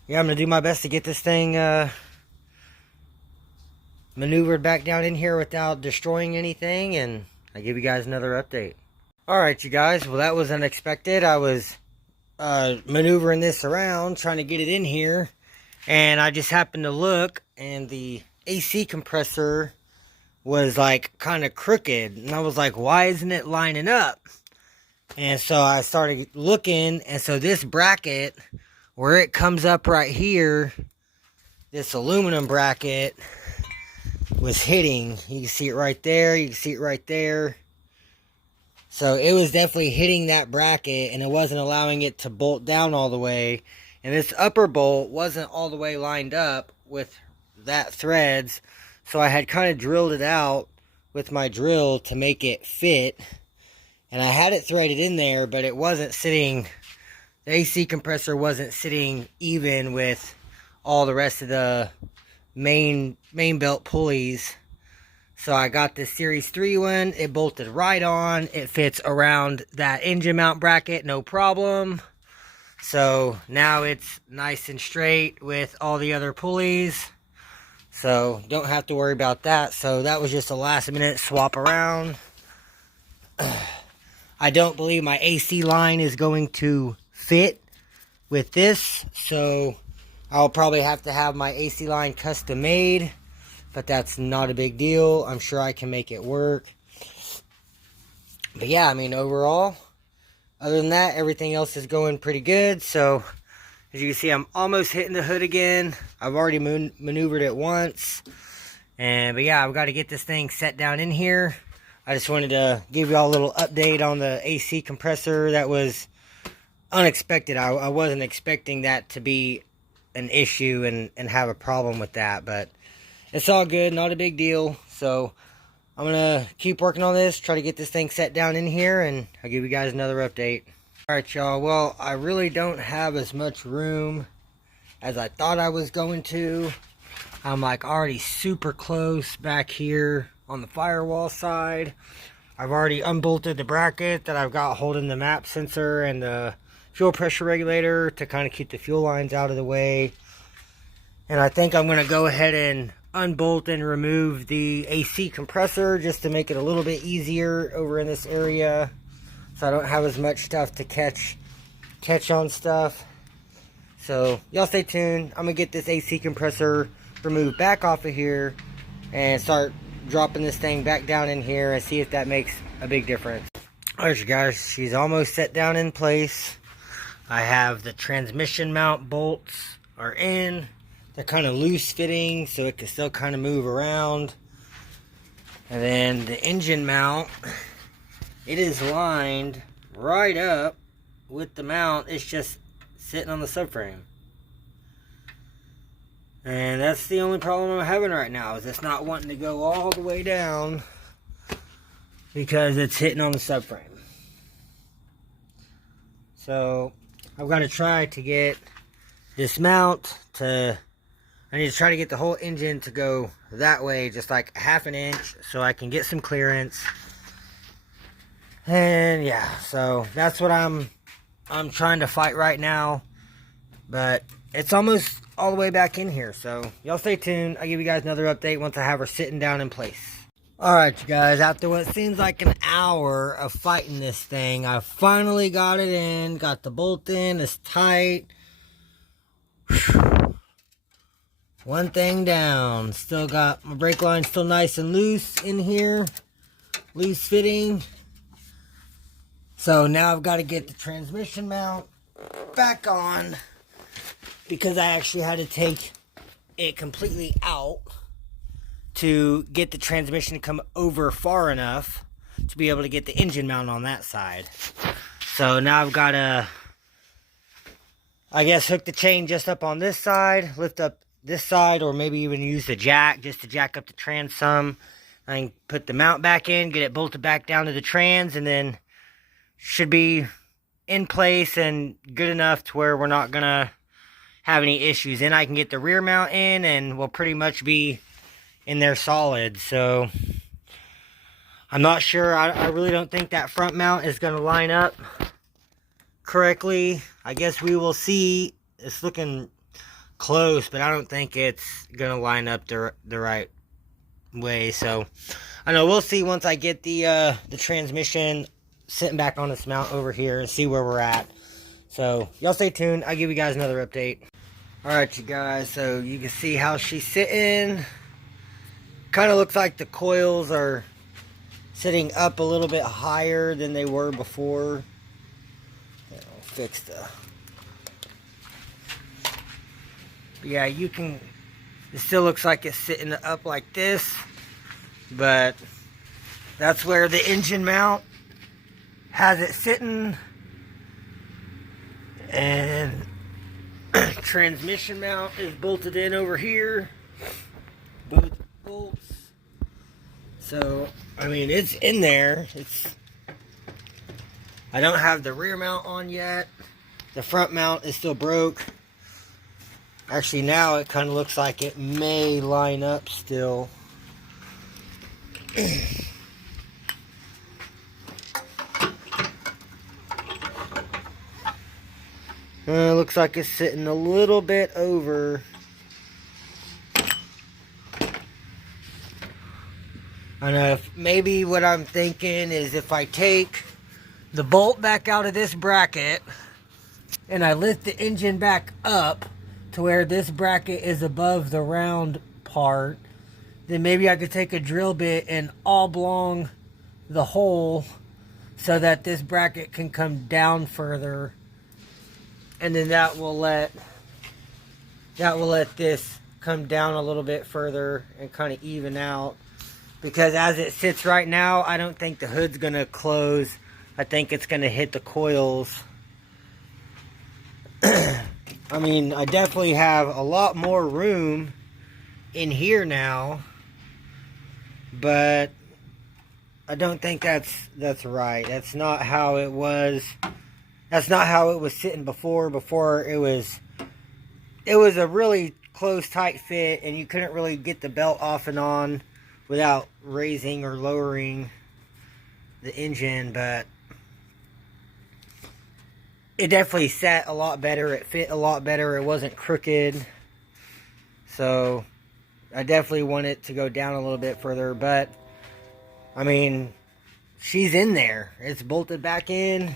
yeah, I'm gonna do my best to get this thing maneuvered back down in here without destroying anything, and I'll give you guys another update. Alright, you guys, well, that was unexpected. I was maneuvering this around, trying to get it in here, and I just happened to look, and the AC compressor was like kind of crooked, and I was like, why isn't it lining up? And so I started looking, and so this bracket, where it comes up right here, this aluminum bracket was hitting. You can see it right there, you can see it right there. So it was definitely hitting that bracket, and it wasn't allowing it to bolt down all the way. And this upper bolt wasn't all the way lined up with that threads. So I had kind of drilled it out with my drill to make it fit. And I had it threaded in there, but it wasn't sitting, the AC compressor wasn't sitting even with all the rest of the main belt pulleys. So I got this Series 3 one. It bolted right on. It fits around that engine mount bracket, no problem. So now it's nice and straight with all the other pulleys. So don't have to worry about that. So that was just a last minute swap around. I don't believe my AC line is going to fit with this. So I'll probably have to have my AC line custom made. But that's not a big deal. I'm sure I can make it work. But yeah, I mean, overall, other than that, everything else is going pretty good. So, as you can see, I'm almost hitting the hood again. I've already maneuvered it once. But yeah, I've got to get this thing set down in here. I just wanted to give you all a little update on the AC compressor. That was unexpected. I wasn't expecting that to be an issue and have a problem with that. But it's all good, not a big deal. So I'm going to keep working on this, try to get this thing set down in here, and I'll give you guys another update. Alright, y'all. Well, I really don't have as much room as I thought I was going to. I'm like already super close back here on the firewall side. I've already unbolted the bracket that I've got holding the map sensor and the fuel pressure regulator to kind of keep the fuel lines out of the way. And I think I'm going to go ahead and unbolt and remove the AC compressor just to make it a little bit easier over in this area, so I don't have as much stuff to catch on stuff. So y'all stay tuned. I'm gonna get this AC compressor removed back off of here and start dropping this thing back down in here and see if that makes a big difference. Alright, you guys, she's almost set down in place. I have the transmission mount bolts are in. They're kind of loose fitting, so it can still kind of move around. And then the engine mount, it is lined right up with the mount. It's just sitting on the subframe. And that's the only problem I'm having right now, is it's not wanting to go all the way down because it's hitting on the subframe. So I've got to try to get this mount to, I need to try to get the whole engine to go that way, just like half an inch, so I can get some clearance. And yeah, so that's what I'm trying to fight right now. But it's almost all the way back in here, so y'all stay tuned. I'll give you guys another update once I have her sitting down in place. Alright, you guys, after what seems like an hour of fighting this thing, I finally got it in, got the bolt in, it's tight. One thing down. Still got my brake line still nice and loose in here. Loose fitting. So now I've got to get the transmission mount back on, because I actually had to take it completely out to get the transmission to come over far enough to be able to get the engine mount on that side. So now I've got to, I guess, hook the chain just up on this side, lift up this side, or maybe even use the jack just to jack up the trans some. I can put the mount back in, get it bolted back down to the trans, and then should be in place and good enough to where we're not gonna have any issues. Then I can get the rear mount in and we'll pretty much be in there solid. So I'm not sure. I really don't think that front mount is gonna line up correctly. I guess we will see. It's looking close, but I don't think it's gonna line up the right way. So I know we'll see once I get the transmission sitting back on this mount over here and see where we're at. So y'all stay tuned. I'll give you guys another update. All right, you guys, so you can see how she's sitting. Kind of looks like the coils are sitting up a little bit higher than they were before. I'll fix the... Yeah, you can... It still looks like it's sitting up like this, but that's where the engine mount has it sitting. And transmission mount is bolted in over here. Both bolts. So, I mean, it's in there. I don't have the rear mount on yet. The front mount is still broke. Actually, now it kind of looks like it may line up still. Looks like it's sitting a little bit over. I know, maybe what I'm thinking is if I take the bolt back out of this bracket and I lift the engine back up to where this bracket is above the round part, then maybe I could take a drill bit and oblong the hole so that this bracket can come down further, and then that will let this come down a little bit further and kind of even out. Because as it sits right now, I don't think the hood's gonna close. I think it's gonna hit the coils. I mean, I definitely have a lot more room in here now, but I don't think that's right. That's not how it was. That's not how it was sitting before. Before it was a really close, tight fit, and you couldn't really get the belt off and on without raising or lowering the engine, but it definitely sat a lot better. It fit a lot better. It wasn't crooked. So I definitely want it to go down a little bit further, but I mean, she's in there. It's bolted back in.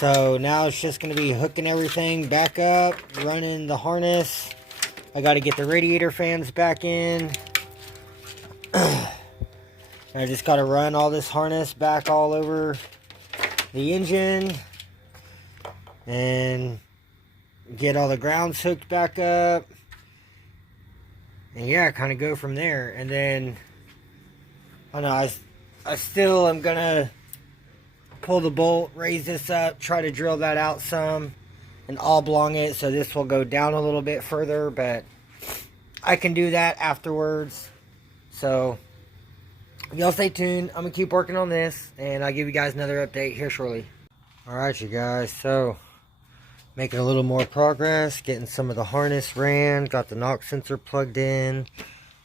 So now it's just going to be hooking everything back up, running the harness. I got to get the radiator fans back in. I just got to run all this harness back all over the engine and get all the grounds hooked back up. And yeah, kind of go from there. And then, I don't know, I still am going to pull the bolt, raise this up, try to drill that out some, and oblong it so this will go down a little bit further, but I can do that afterwards. So y'all stay tuned. I'm gonna keep working on this, and I'll give you guys another update here shortly. Alright, you guys, so making a little more progress, getting some of the harness ran, got the knock sensor plugged in.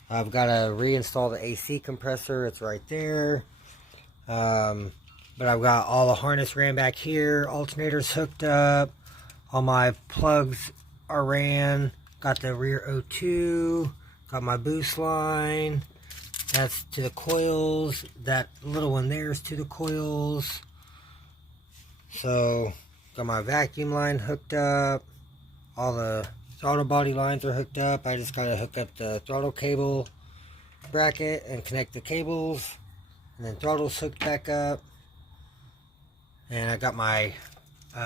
I've got to reinstall the AC compressor. It's right there. But I've got all the harness ran back here, alternators hooked up, all my plugs are ran, got the rear O2, got my boost line, that's to the coils, that little one there is to the coils. So got my vacuum line hooked up, all the throttle body lines are hooked up. I just got to hook up the throttle cable bracket and connect the cables, and then throttle's hooked back up. And I got my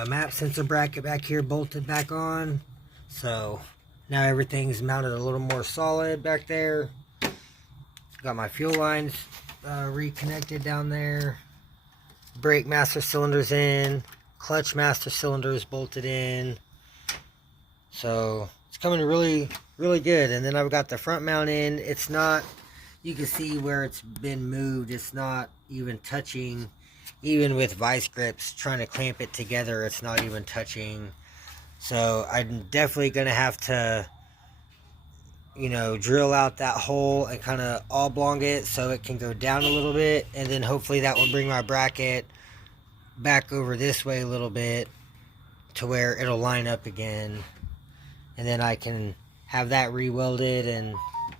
map sensor bracket back here bolted back on. So now everything's mounted a little more solid back there. Got my fuel lines reconnected down there. Brake master cylinders in. Clutch master cylinders bolted in. So it's coming really, really good. And then I've got the front mount in. It's not, you can see where it's been moved. It's not even touching. Even with vice grips trying to clamp it together, it's not even touching. So I'm definitely going to have to, you know, drill out that hole and kind of oblong it so it can go down a little bit. And then hopefully that will bring my bracket back over this way a little bit to where it'll line up again. And then I can have that re-welded and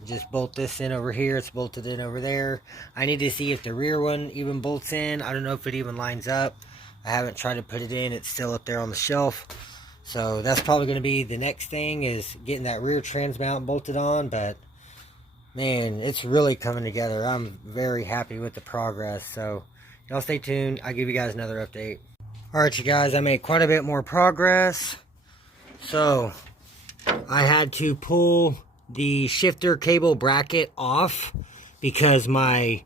just bolt this in over here. It's bolted in over there. I need to see if the rear one even bolts in. I don't know if it even lines up. I haven't tried to put it in. It's still up there on the shelf. So that's probably going to be the next thing, is getting that rear trans mount bolted on. But man, it's really coming together. I'm very happy with the progress. So y'all stay tuned. I'll give you guys another update. Alright, you guys, I made quite a bit more progress. So I had to pull the shifter cable bracket off because my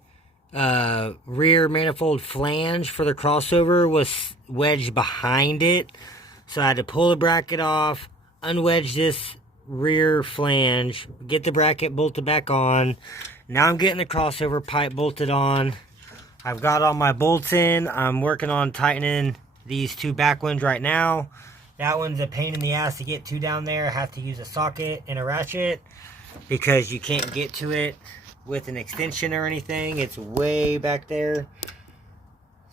rear manifold flange for the crossover was wedged behind it. So I had to pull the bracket off, unwedge this rear flange, get the bracket bolted back on. Now I'm getting the crossover pipe bolted on. I've got all my bolts in. I'm working on tightening these two back ones right now. That one's a pain in the ass to get to down there. I have to use a socket and a ratchet because you can't get to it with an extension or anything. It's way back there.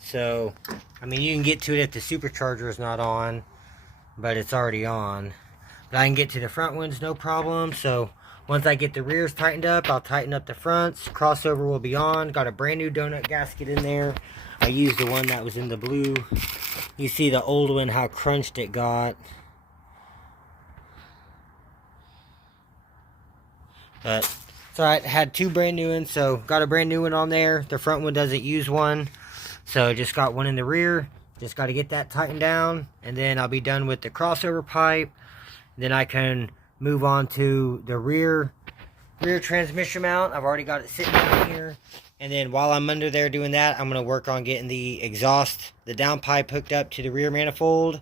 So, I mean, you can get to it if the supercharger is not on, but it's already on. But I can get to the front ones no problem. So once I get the rears tightened up, I'll tighten up the fronts. Crossover will be on. Got a brand new donut gasket in there. I used the one that was in the blue. You see the old one, how crunched it got. But it's alright. Had two brand new ones, so got a brand new one on there. The front one doesn't use one, so just got one in the rear. Just got to get that tightened down, and then I'll be done with the crossover pipe. Then I can move on to the rear transmission mount. I've already got it sitting in here. And then while I'm under there doing that, I'm going to work on getting the exhaust, the down pipe hooked up to the rear manifold.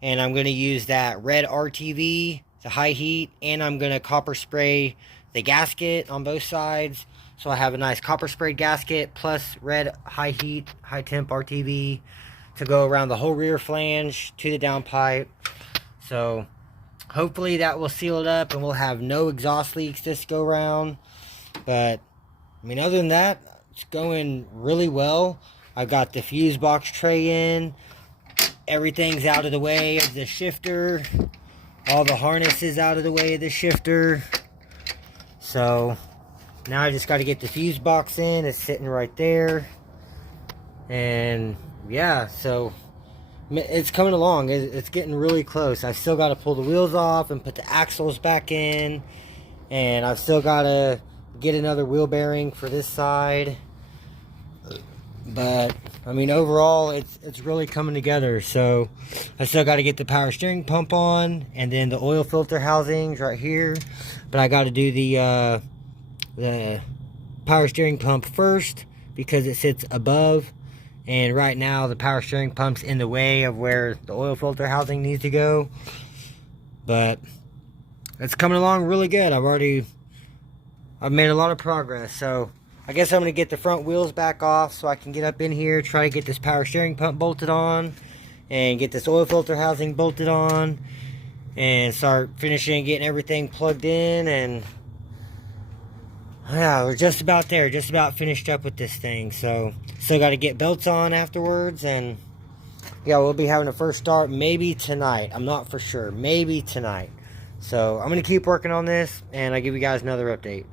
And I'm going to use that red RTV, the high heat, and I'm going to copper spray the gasket on both sides. So I have a nice copper sprayed gasket plus red high heat, high temp RTV to go around the whole rear flange to the down pipe. So hopefully that will seal it up and we'll have no exhaust leaks this go round. But I mean, other than that, it's going really well. I've got the fuse box tray in. Everything's out of the way of the shifter. All the harnesses out of the way of the shifter. So now I just got to get the fuse box in. It's sitting right there. And yeah, so it's coming along. It's getting really close. I still got to pull the wheels off and put the axles back in. And I've still got to get another wheel bearing for this side. But I mean, overall it's really coming together. So I still got to get the power steering pump on, and then the oil filter housings right here. But I got to do the power steering pump first because it sits above, and right now the power steering pump's in the way of where the oil filter housing needs to go. But it's coming along really good. I've made a lot of progress. So I guess I'm going to get the front wheels back off so I can get up in here, try to get this power steering pump bolted on, and get this oil filter housing bolted on, and start finishing getting everything plugged in. And yeah, we're just about there, just about finished up with this thing. So still got to get belts on afterwards, and yeah, we'll be having a first start maybe tonight. I'm not for sure, maybe tonight. So I'm going to keep working on this, and I'll give you guys another update.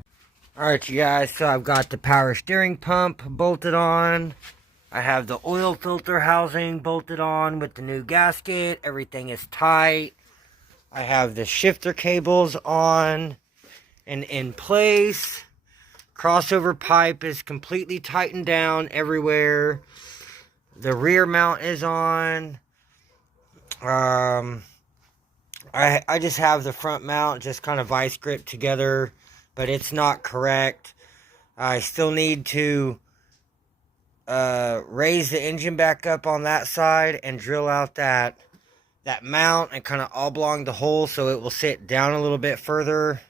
Alright, you guys, so I've got the power steering pump bolted on. I have the oil filter housing bolted on with the new gasket. Everything is tight. I have the shifter cables on and in place. Crossover pipe is completely tightened down everywhere. The rear mount is on. I just have the front mount just kind of vice grip together, but it's not correct. I still need to raise the engine back up on that side and drill out that mount and kind of oblong the hole so it will sit down a little bit further.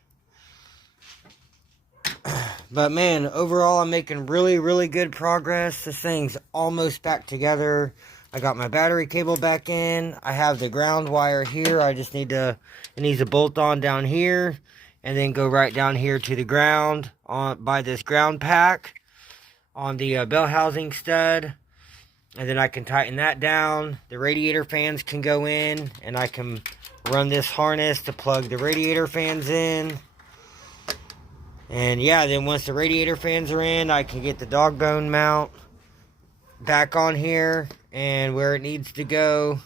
But man, overall I'm making really, really good progress. This thing's almost back together. I got my battery cable back in. I have the ground wire here. I just need it needs to bolt on down here and then go right down here to the ground by this ground pack on the bell housing stud. And then I can tighten that down. The radiator fans can go in, and I can run this harness to plug the radiator fans in. And yeah, then once the radiator fans are in, I can get the dog bone mount back on here and where it needs to go.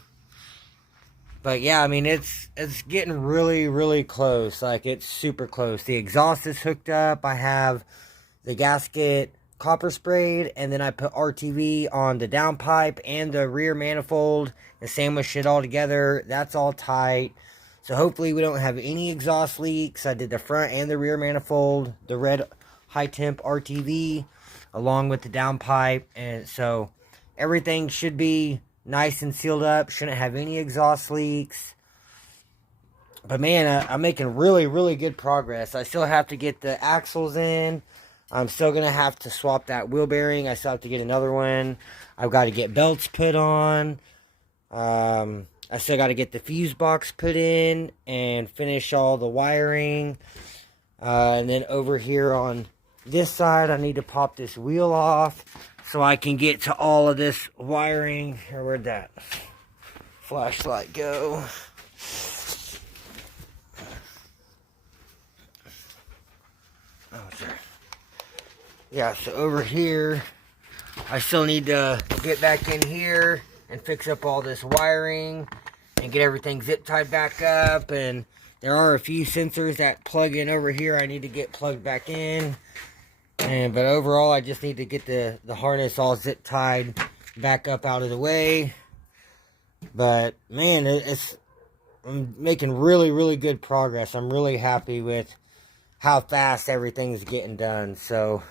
But yeah, I mean, it's getting really, really close. Like, it's super close. The exhaust is hooked up. I have the gasket copper sprayed, and then I put RTV on the downpipe and the rear manifold and sandwiched it all together. That's all tight. So hopefully we don't have any exhaust leaks. I did the front and the rear manifold, the red high temp RTV, along with the downpipe. And so everything should be nice and sealed up. Shouldn't have any exhaust leaks. But man, I'm making really, really good progress. I still have to get the axles in. I'm still going to have to swap that wheel bearing. I still have to get another one. I've got to get belts put on. I still got to get the fuse box put in and finish all the wiring. And then over here on this side, I need to pop this wheel off so I can get to all of this wiring. Or where'd that flashlight go? Oh, sorry. Yeah, so over here, I still need to get back in here and fix up all this wiring and get everything zip tied back up. And there are a few sensors that plug in over here I need to get plugged back in. But overall, I just need to get the harness all zip tied back up out of the way. But man, I'm making really, really good progress. I'm really happy with how fast everything's getting done. So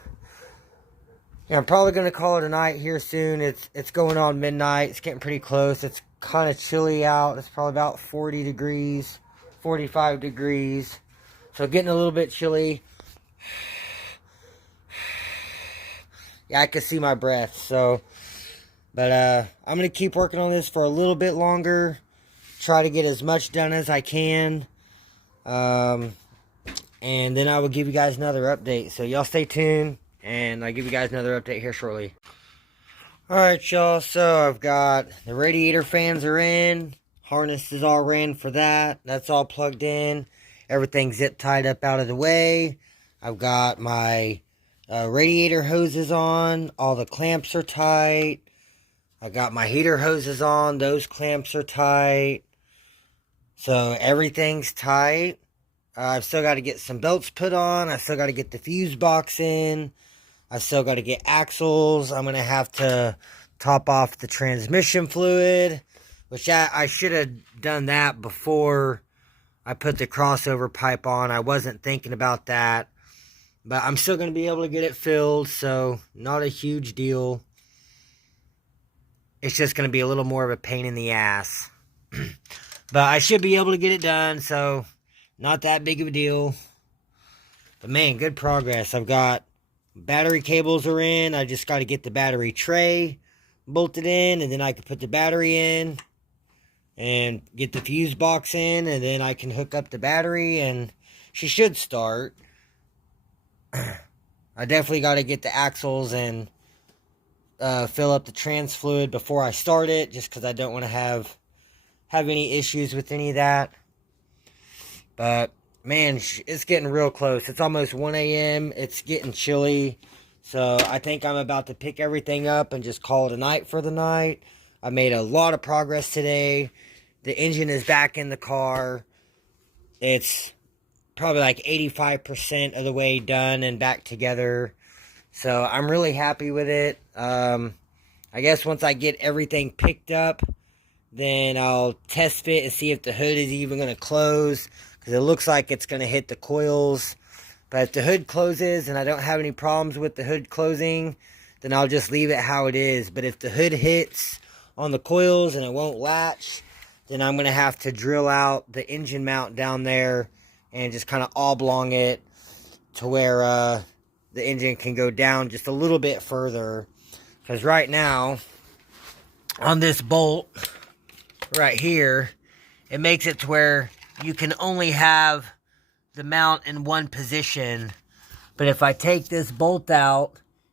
yeah, I'm probably going to call it a night here soon. It's going on midnight. It's getting pretty close. It's kind of chilly out. It's probably about 40 degrees, 45 degrees. So getting a little bit chilly. Yeah, I can see my breath. So, but I'm going to keep working on this for a little bit longer. Try to get as much done as I can. And then I will give you guys another update. So y'all stay tuned. And I'll give you guys another update here shortly. Alright, y'all. So I've got the radiator fans are in. Harness is all ran for that. That's all plugged in. Everything's zip tied up out of the way. I've got my radiator hoses on. All the clamps are tight. I got my heater hoses on. Those clamps are tight. So everything's tight. I've still got to get some belts put on. I still got to get the fuse box in. I still got to get axles. I'm going to have to top off the transmission fluid, which I should have done that before I put the crossover pipe on. I wasn't thinking about that. But I'm still going to be able to get it filled, so not a huge deal. It's just going to be a little more of a pain in the ass. But I should be able to get it done, so not that big of a deal. But man, good progress. I've got battery cables are in. I just got to get the battery tray bolted in, and then I can put the battery in and get the fuse box in, and then I can hook up the battery, and she should start. I definitely got to get the axles and fill up the trans fluid before I start it, just because I don't want to have any issues with any of that. But man, it's getting real close. It's almost 1 a.m. It's getting chilly. So I think I'm about to pick everything up and just call it a night for the night. I made a lot of progress today. The engine is back in the car. It's probably like 85% of the way done and back together. So I'm really happy with it. I guess once I get everything picked up, then I'll test fit and see if the hood is even going to close, because it looks like it's going to hit the coils. But if the hood closes and I don't have any problems with the hood closing, then I'll just leave it how it is. But if the hood hits on the coils and it won't latch, then I'm going to have to drill out the engine mount down there and just kind of oblong it to where the engine can go down just a little bit further. Because right now, on this bolt right here, it makes it to where you can only have the mount in one position. But if I take this bolt out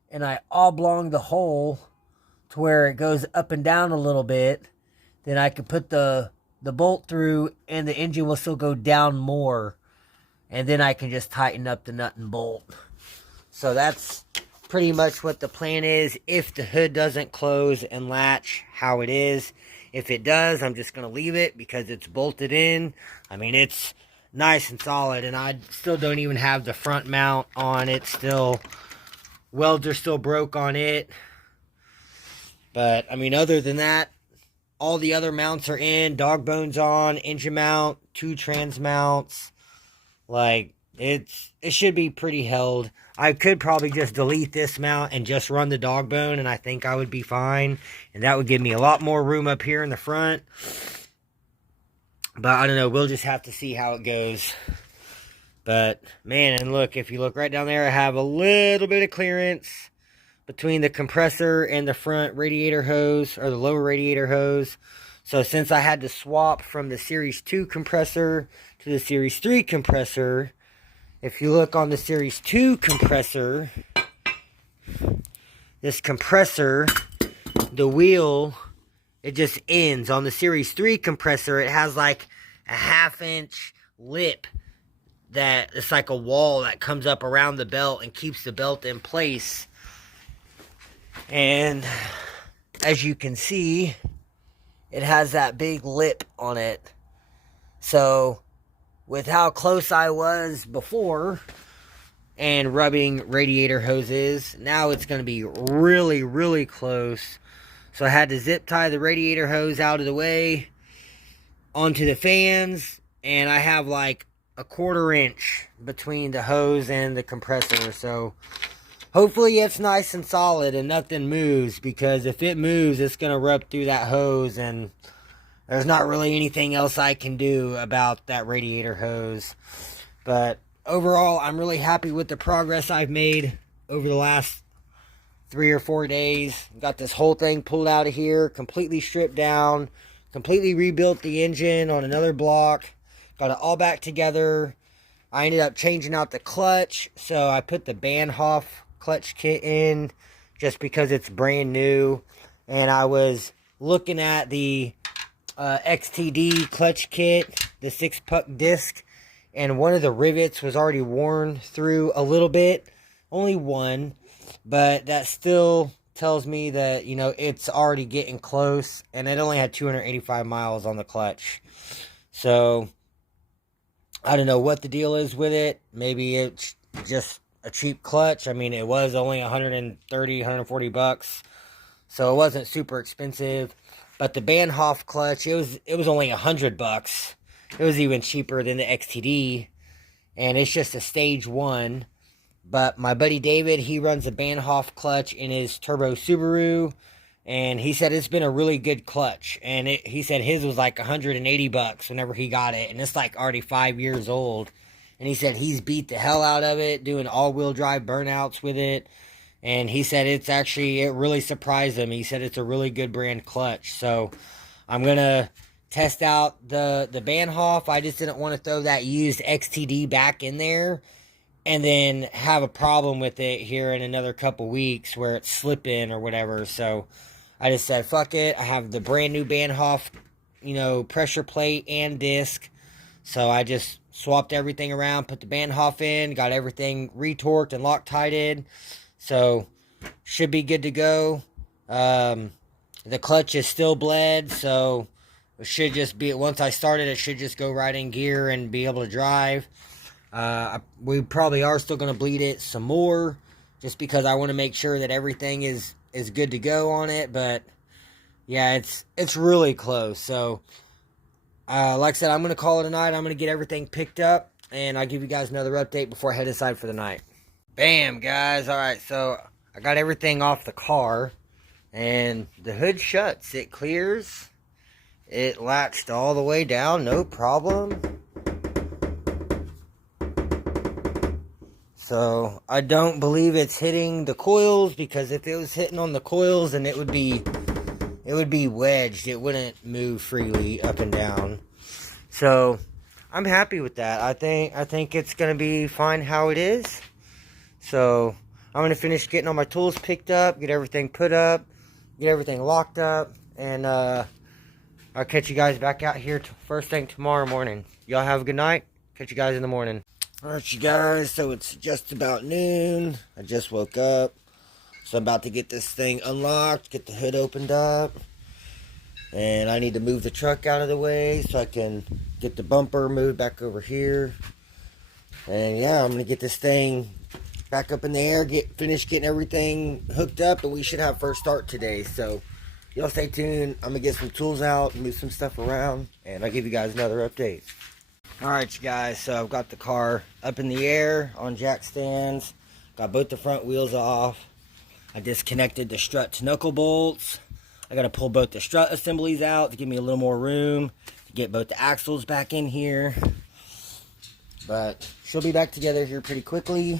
and I oblong the hole to where it goes up and down a little bit, then I can put the bolt through and the engine will still go down more. and then I can just tighten up the nut and bolt. So that's pretty much what the plan is if the hood doesn't close and latch how it is. If it does, I'm just going to leave it because it's bolted in. I mean, it's nice and solid, and I still don't even have the front mount on it. Still, welds are still broke on it. But, I mean, other than that, all the other mounts are in. Dog bones on, engine mount, 2 trans mounts. Like, it should be pretty held. I could probably just delete this mount and just run the dog bone, and I think I would be fine. And that would give me a lot more room up here in the front. But I don't know, we'll just have to see how it goes. But, man, and look, if you look right down there, I have a little bit of clearance between the compressor and the front radiator hose, or the lower radiator hose. So since I had to swap from the Series 2 compressor to the Series 3 compressor, if you look on the Series 2 compressor, this compressor, the wheel, it just ends. On the Series 3 compressor, it has like a 1/2-inch lip that it's like a wall that comes up around the belt and keeps the belt in place. And as you can see, it has that big lip on it. So with how close I was before and rubbing radiator hoses, now it's going to be really, really close. So I had to zip tie the radiator hose out of the way onto the fans, and I have like a 1/4 inch between the hose and the compressor. So hopefully it's nice and solid and nothing moves, because if it moves, it's going to rub through that hose, and there's not really anything else I can do about that radiator hose. But overall, I'm really happy with the progress I've made over the last 3 or 4 days. Got this whole thing pulled out of here, completely stripped down, completely rebuilt the engine on another block, got it all back together. I ended up changing out the clutch, so I put the Bahnhof clutch kit in just because it's brand new. And I was looking at the XTD clutch kit, the 6-puck disc, and one of the rivets was already worn through a little bit, only one, but that still tells me that, you know, it's already getting close, and it only had 285 miles on the clutch. So I don't know what the deal is with it. Maybe it's just a cheap clutch. I mean, it was only 130, 140 bucks, so it wasn't super expensive. But the Bahnhof clutch, it was only 100 bucks. It was even cheaper than the XTD, and it's just a stage 1. But my buddy David, he runs a Bahnhof clutch in his turbo Subaru, and he said it's been a really good clutch. And he said his was like 180 bucks whenever he got it, and it's like already 5 years old. And he said he's beat the hell out of it, doing all-wheel drive burnouts with it. And he said it really surprised him. He said it's a really good brand clutch. So I'm going to test out the Bahnhof. I just didn't want to throw that used XTD back in there and then have a problem with it here in another couple weeks where it's slipping or whatever. So I just said, fuck it. I have the brand new Bahnhof, you know, pressure plate and disc. So I just swapped everything around, put the Bahnhof in, got everything retorqued and Loctited. So should be good to go. The clutch is still bled, so it should just be, once I start it, it should just go right in gear and be able to drive. We probably are still going to bleed it some more, just because I want to make sure that everything is good to go on it. But yeah, it's really close. So like I said, I'm going to call it a night. I'm going to get everything picked up, and I'll give you guys another update before I head inside for the night. Bam, guys. Alright, so I got everything off the car, and the hood shuts. It clears. It latched all the way down, no problem. So I don't believe it's hitting the coils, because if it was hitting on the coils, then it would be wedged. It wouldn't move freely up and down. So I'm happy with that. I think it's gonna be fine how it is. So I'm gonna finish getting all my tools picked up, get everything put up, get everything locked up, and I'll catch you guys back out here first thing tomorrow morning. Y'all have a good night. Catch you guys in the morning. Alright, you guys, so it's just about noon. I just woke up. So I'm about to get this thing unlocked, get the hood opened up. And I need to move the truck out of the way so I can get the bumper moved back over here. And yeah, I'm going to get this thing back up in the air, finish getting everything hooked up, and we should have first start today. So y'all stay tuned. I'm going to get some tools out, move some stuff around, and I'll give you guys another update. Alright, you guys, so I've got the car up in the air on jack stands. Got both the front wheels off. I disconnected the strut to knuckle bolts. I got to pull both the strut assemblies out to give me a little more room to get both the axles back in here. But she'll be back together here pretty quickly.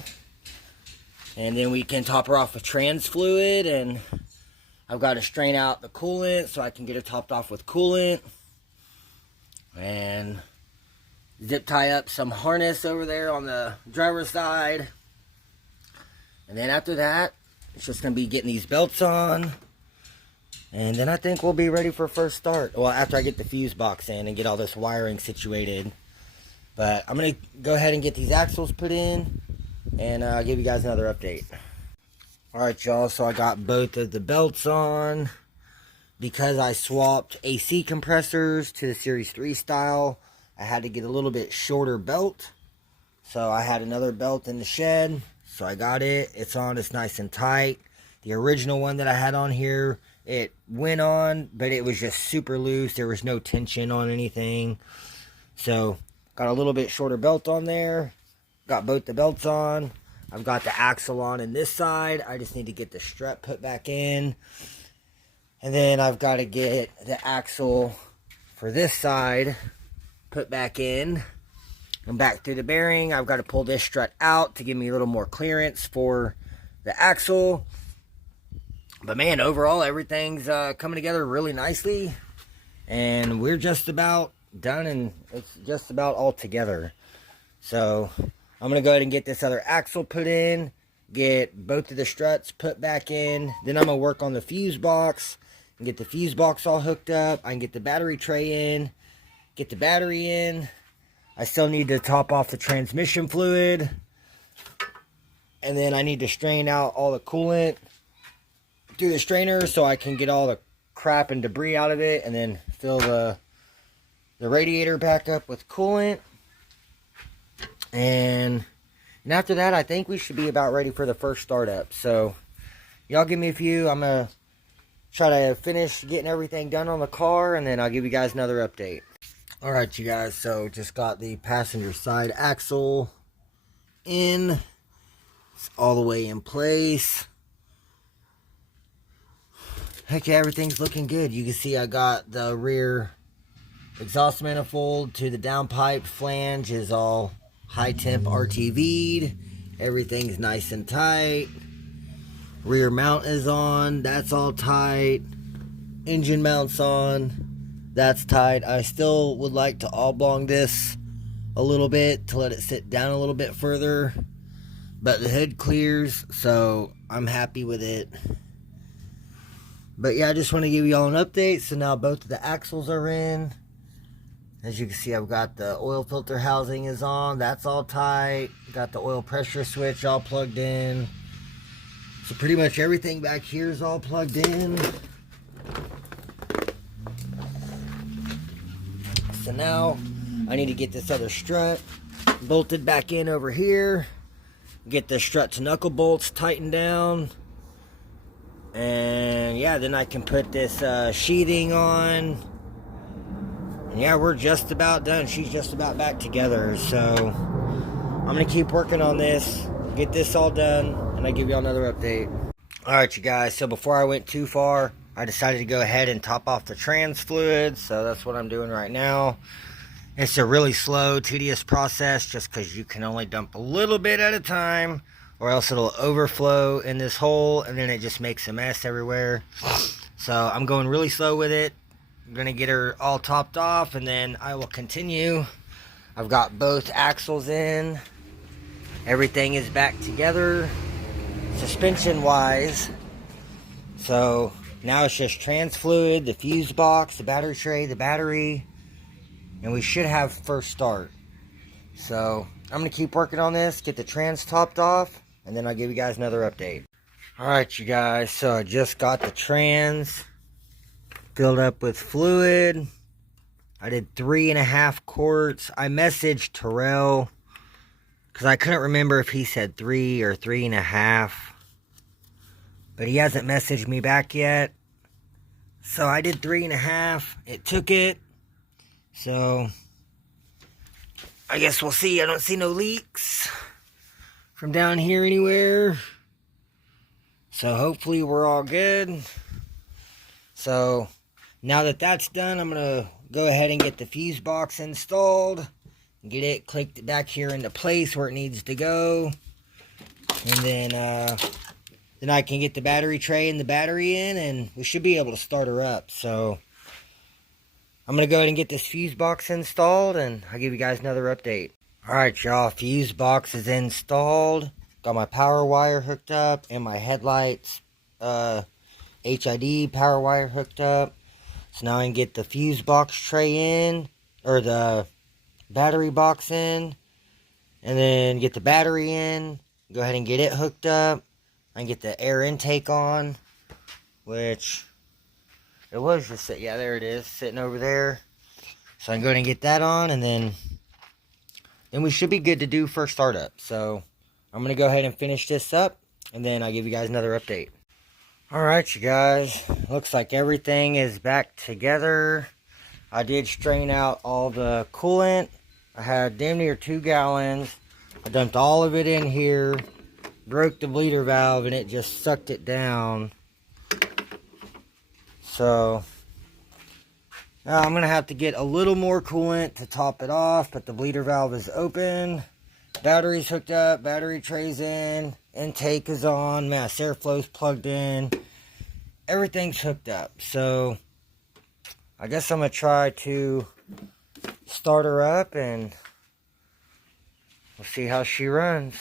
And then we can top her off with trans fluid. And I've got to strain out the coolant so I can get her topped off with coolant. And zip tie up some harness over there on the driver's side. And then after that, it's just going to be getting these belts on. And then I think we'll be ready for first start. Well, after I get the fuse box in and get all this wiring situated. But I'm going to go ahead and get these axles put in. And I'll give you guys another update. Alright, y'all. So I got both of the belts on. Because I swapped AC compressors to the Series 3 style, I had to get a little bit shorter belt. So I had another belt in the shed. So I got it. It's on. It's nice and tight. The original one that I had on here, it went on, but it was just super loose. There was no tension on anything. So got a little bit shorter belt on there. Got both the belts on. I've got the axle on in this side. I just need to get the strut put back in. And then I've got to get the axle for this side put back in. And back through the bearing, I've got to pull this strut out to give me a little more clearance for the axle. But man, overall, everything's coming together really nicely. And we're just about done, and it's just about all together. So I'm going to go ahead and get this other axle put in, get both of the struts put back in. Then I'm going to work on the fuse box and get the fuse box all hooked up. I can get the battery tray in, get the battery in. I still need to top off the transmission fluid. And then I need to strain out all the coolant through the strainer so I can get all the crap and debris out of it. And then fill the radiator back up with coolant. And after that, I think we should be about ready for the first startup. So y'all give me a few. I'm going to try to finish getting everything done on the car, and then I'll give you guys another update. Alright, you guys, so just got the passenger side axle in. It's all the way in place. Heck yeah, everything's looking good. You can see I got the rear exhaust manifold to the downpipe. Flange is all high temp RTV'd. Everything's nice and tight. Rear mount is on. That's all tight. Engine mount's on. That's tight. I still would like to oblong this a little bit to let it sit down a little bit further. But the hood clears, so I'm happy with it. But yeah, I just want to give you all an update. So now both of the axles are in. As you can see, I've got the oil filter housing is on. That's all tight. Got the oil pressure switch all plugged in. So pretty much everything back here is all plugged in. So now I need to get this other strut bolted back in over here. Get the strut to knuckle bolts tightened down. And yeah, then I can put this sheathing on. And yeah, we're just about done. She's just about back together. So I'm going to keep working on this, get this all done, and I'll give you all another update. Alright, you guys, so before I went too far, I decided to go ahead and top off the trans fluid. So that's what I'm doing right now. It's a really slow, tedious process just because you can only dump a little bit at a time, or else it'll overflow in this hole and then it just makes a mess everywhere. So I'm going really slow with it. I'm going to get her all topped off and then I will continue. I've got both axles in. Everything is back together suspension wise. So now it's just trans fluid, the fuse box, the battery tray, the battery, and we should have first start. So I'm going to keep working on this, get the trans topped off, and then I'll give you guys another update. Alright, you guys, so I just got the trans filled up with fluid. I did 3.5 quarts. I messaged Terrell because I couldn't remember if he said 3 or 3.5. But he hasn't messaged me back yet. So I did 3.5. It took it. So I guess we'll see. I don't see no leaks from down here anywhere. So hopefully we're all good. So now that that's done, I'm going to go ahead and get the fuse box installed. Get it clicked back here into place where it needs to go. And then I can get the battery tray and the battery in, and we should be able to start her up. So I'm going to go ahead and get this fuse box installed, and I'll give you guys another update. Alright, y'all, fuse box is installed. Got my power wire hooked up and my headlights HID power wire hooked up. So now I can get the fuse box tray in, or the battery box in, and then get the battery in. Go ahead and get it hooked up. I can get the air intake on, which it was just, yeah, there it is, sitting over there. So I can go ahead and get that on, and then we should be good to do for startup. So I'm going to go ahead and finish this up, and then I'll give you guys another update. Alright, you guys, looks like everything is back together. I did strain out all the coolant. I had damn near 2 gallons. I dumped all of it in here, broke the bleeder valve, and it just sucked it down. So now I'm going to have to get a little more coolant to top it off, but the bleeder valve is open. Battery's hooked up, battery tray's in, intake is on, mass airflow's plugged in. Everything's hooked up. So I guess I'm going to try to start her up, and we'll see how she runs.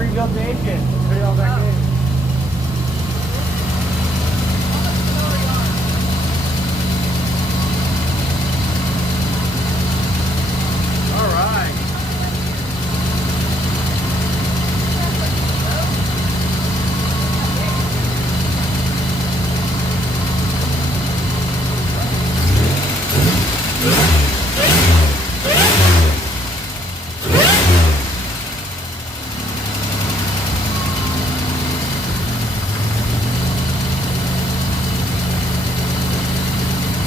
pre-built the engine. Put it all back in. All right.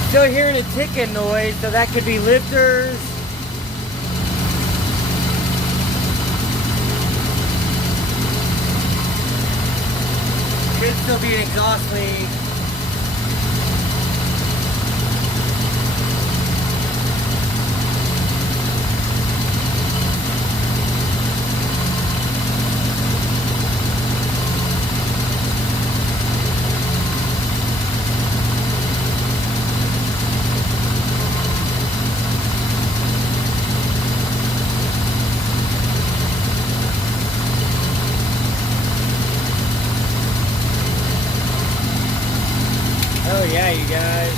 Still hearing a ticking noise, so that could be lifters. Could still be an exhaust leak. Oh yeah, you guys.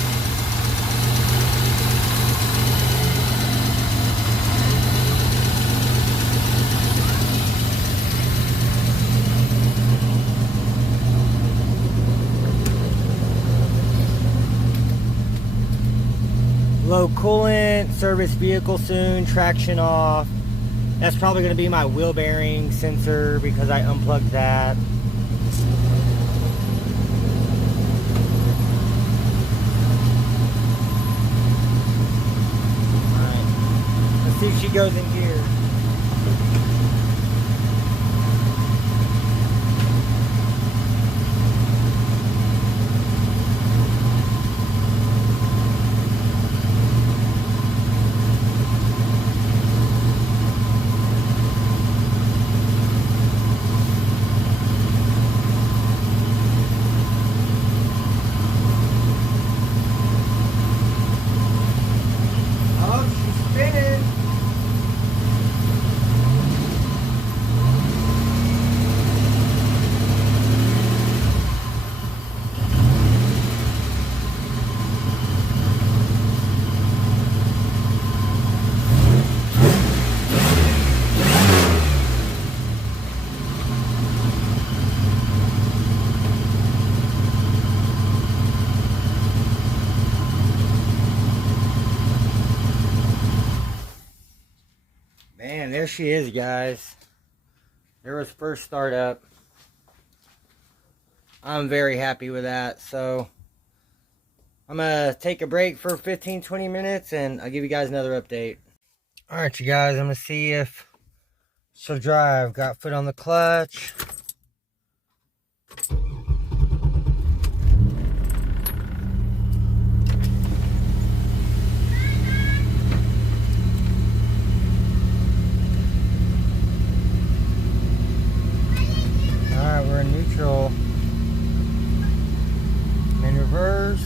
Low coolant, service vehicle soon, traction off. That's probably going to be my wheel bearing sensor because I unplugged that. See if she goes in gear. Oh, she's spinning. Man, there she is, guys. There was first startup. I'm very happy with that. So I'm going to take a break for 15-20 minutes and I'll give you guys another update. Alright, you guys, I'm going to see if she'll drive. Got foot on the clutch. Alright, we're in neutral. In reverse.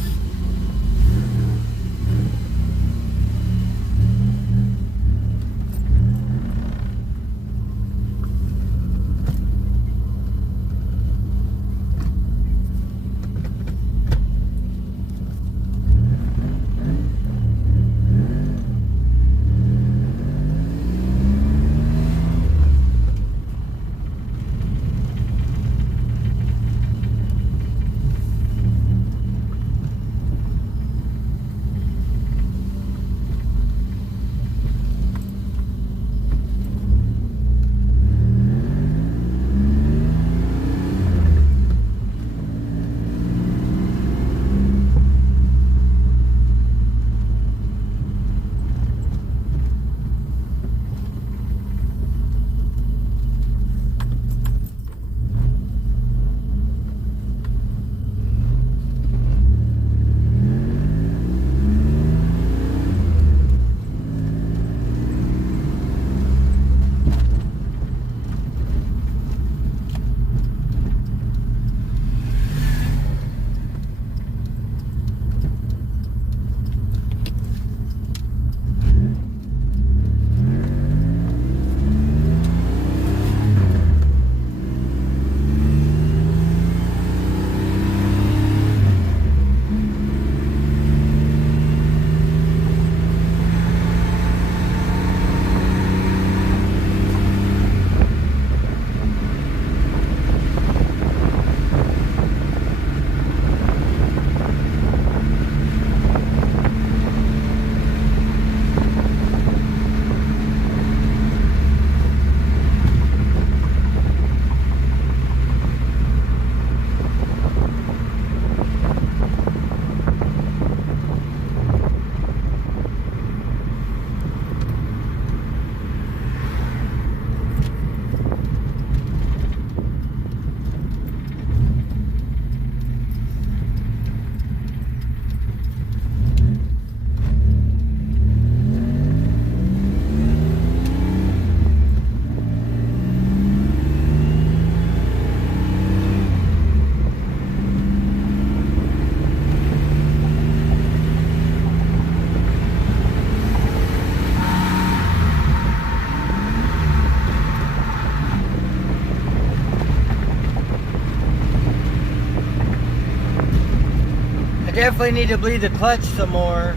definitely need to bleed the clutch some more.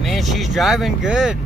Man, she's driving good.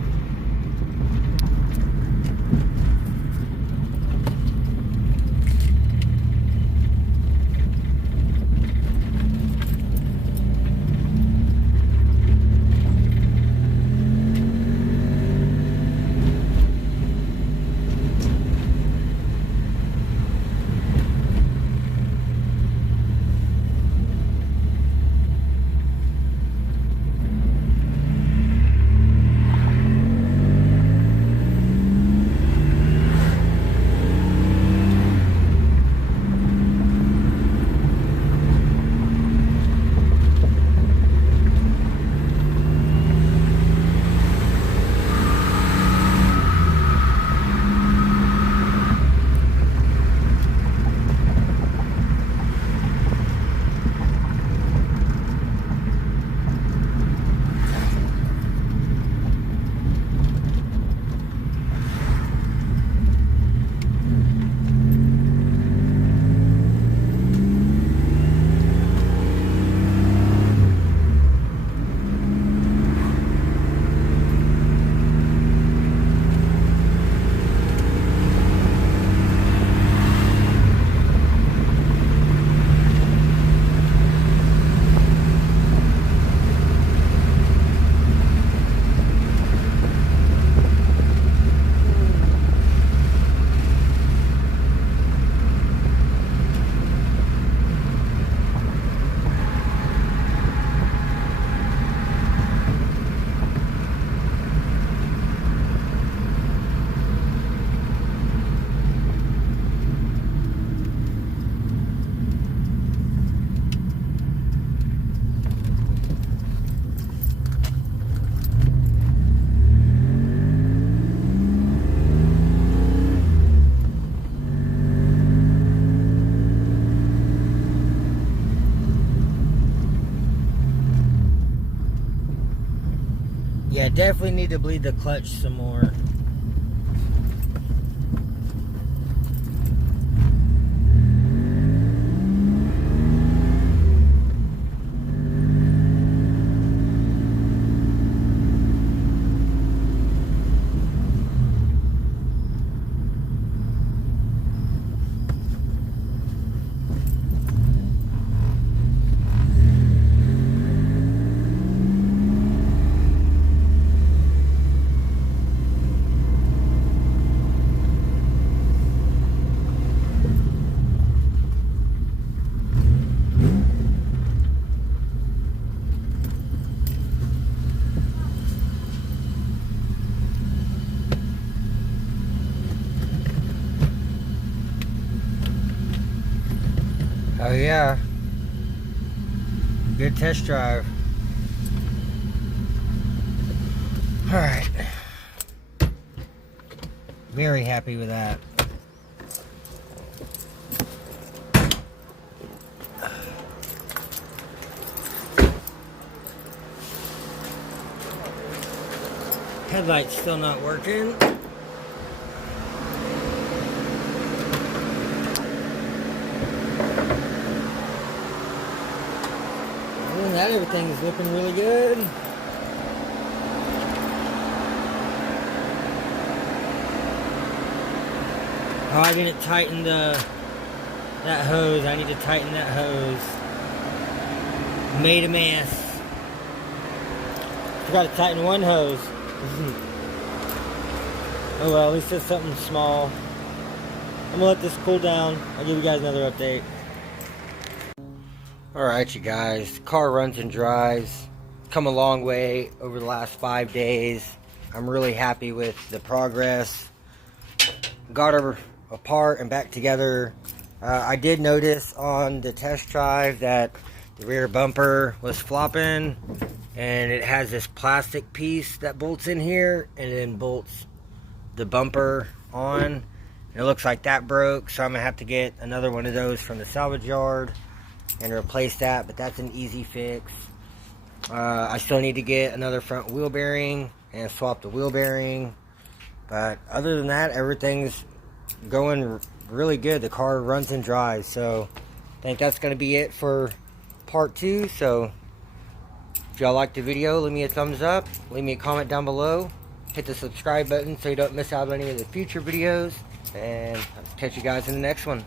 Yeah, definitely need to bleed the clutch some more. Oh yeah, good test drive. All right, very happy with that. Headlight's still not working. Other than that, everything's looking really good. Oh, I didn't tighten that hose. I need to tighten that hose. Made a mess. Forgot to tighten one hose. Oh well, at least it's something small. I'm gonna let this cool down. I'll give you guys another update. Alright you guys, the car runs and drives. Come a long way over the last 5 days. I'm really happy with the progress. Got her apart and back together. I did notice on the test drive that the rear bumper was flopping, and it has this plastic piece that bolts in here and then bolts the bumper on. And it looks like that broke, so I'm gonna have to get another one of those from the salvage yard and replace that, but that's an easy fix. I still need to get another front wheel bearing and swap the wheel bearing, but other than that, everything's going really good. The car runs and drives. So I think that's going to be it for part 2. So if y'all liked the video, leave me a thumbs up, leave me a comment down below, hit the subscribe button so you don't miss out on any of the future videos, and I'll catch you guys in the next one.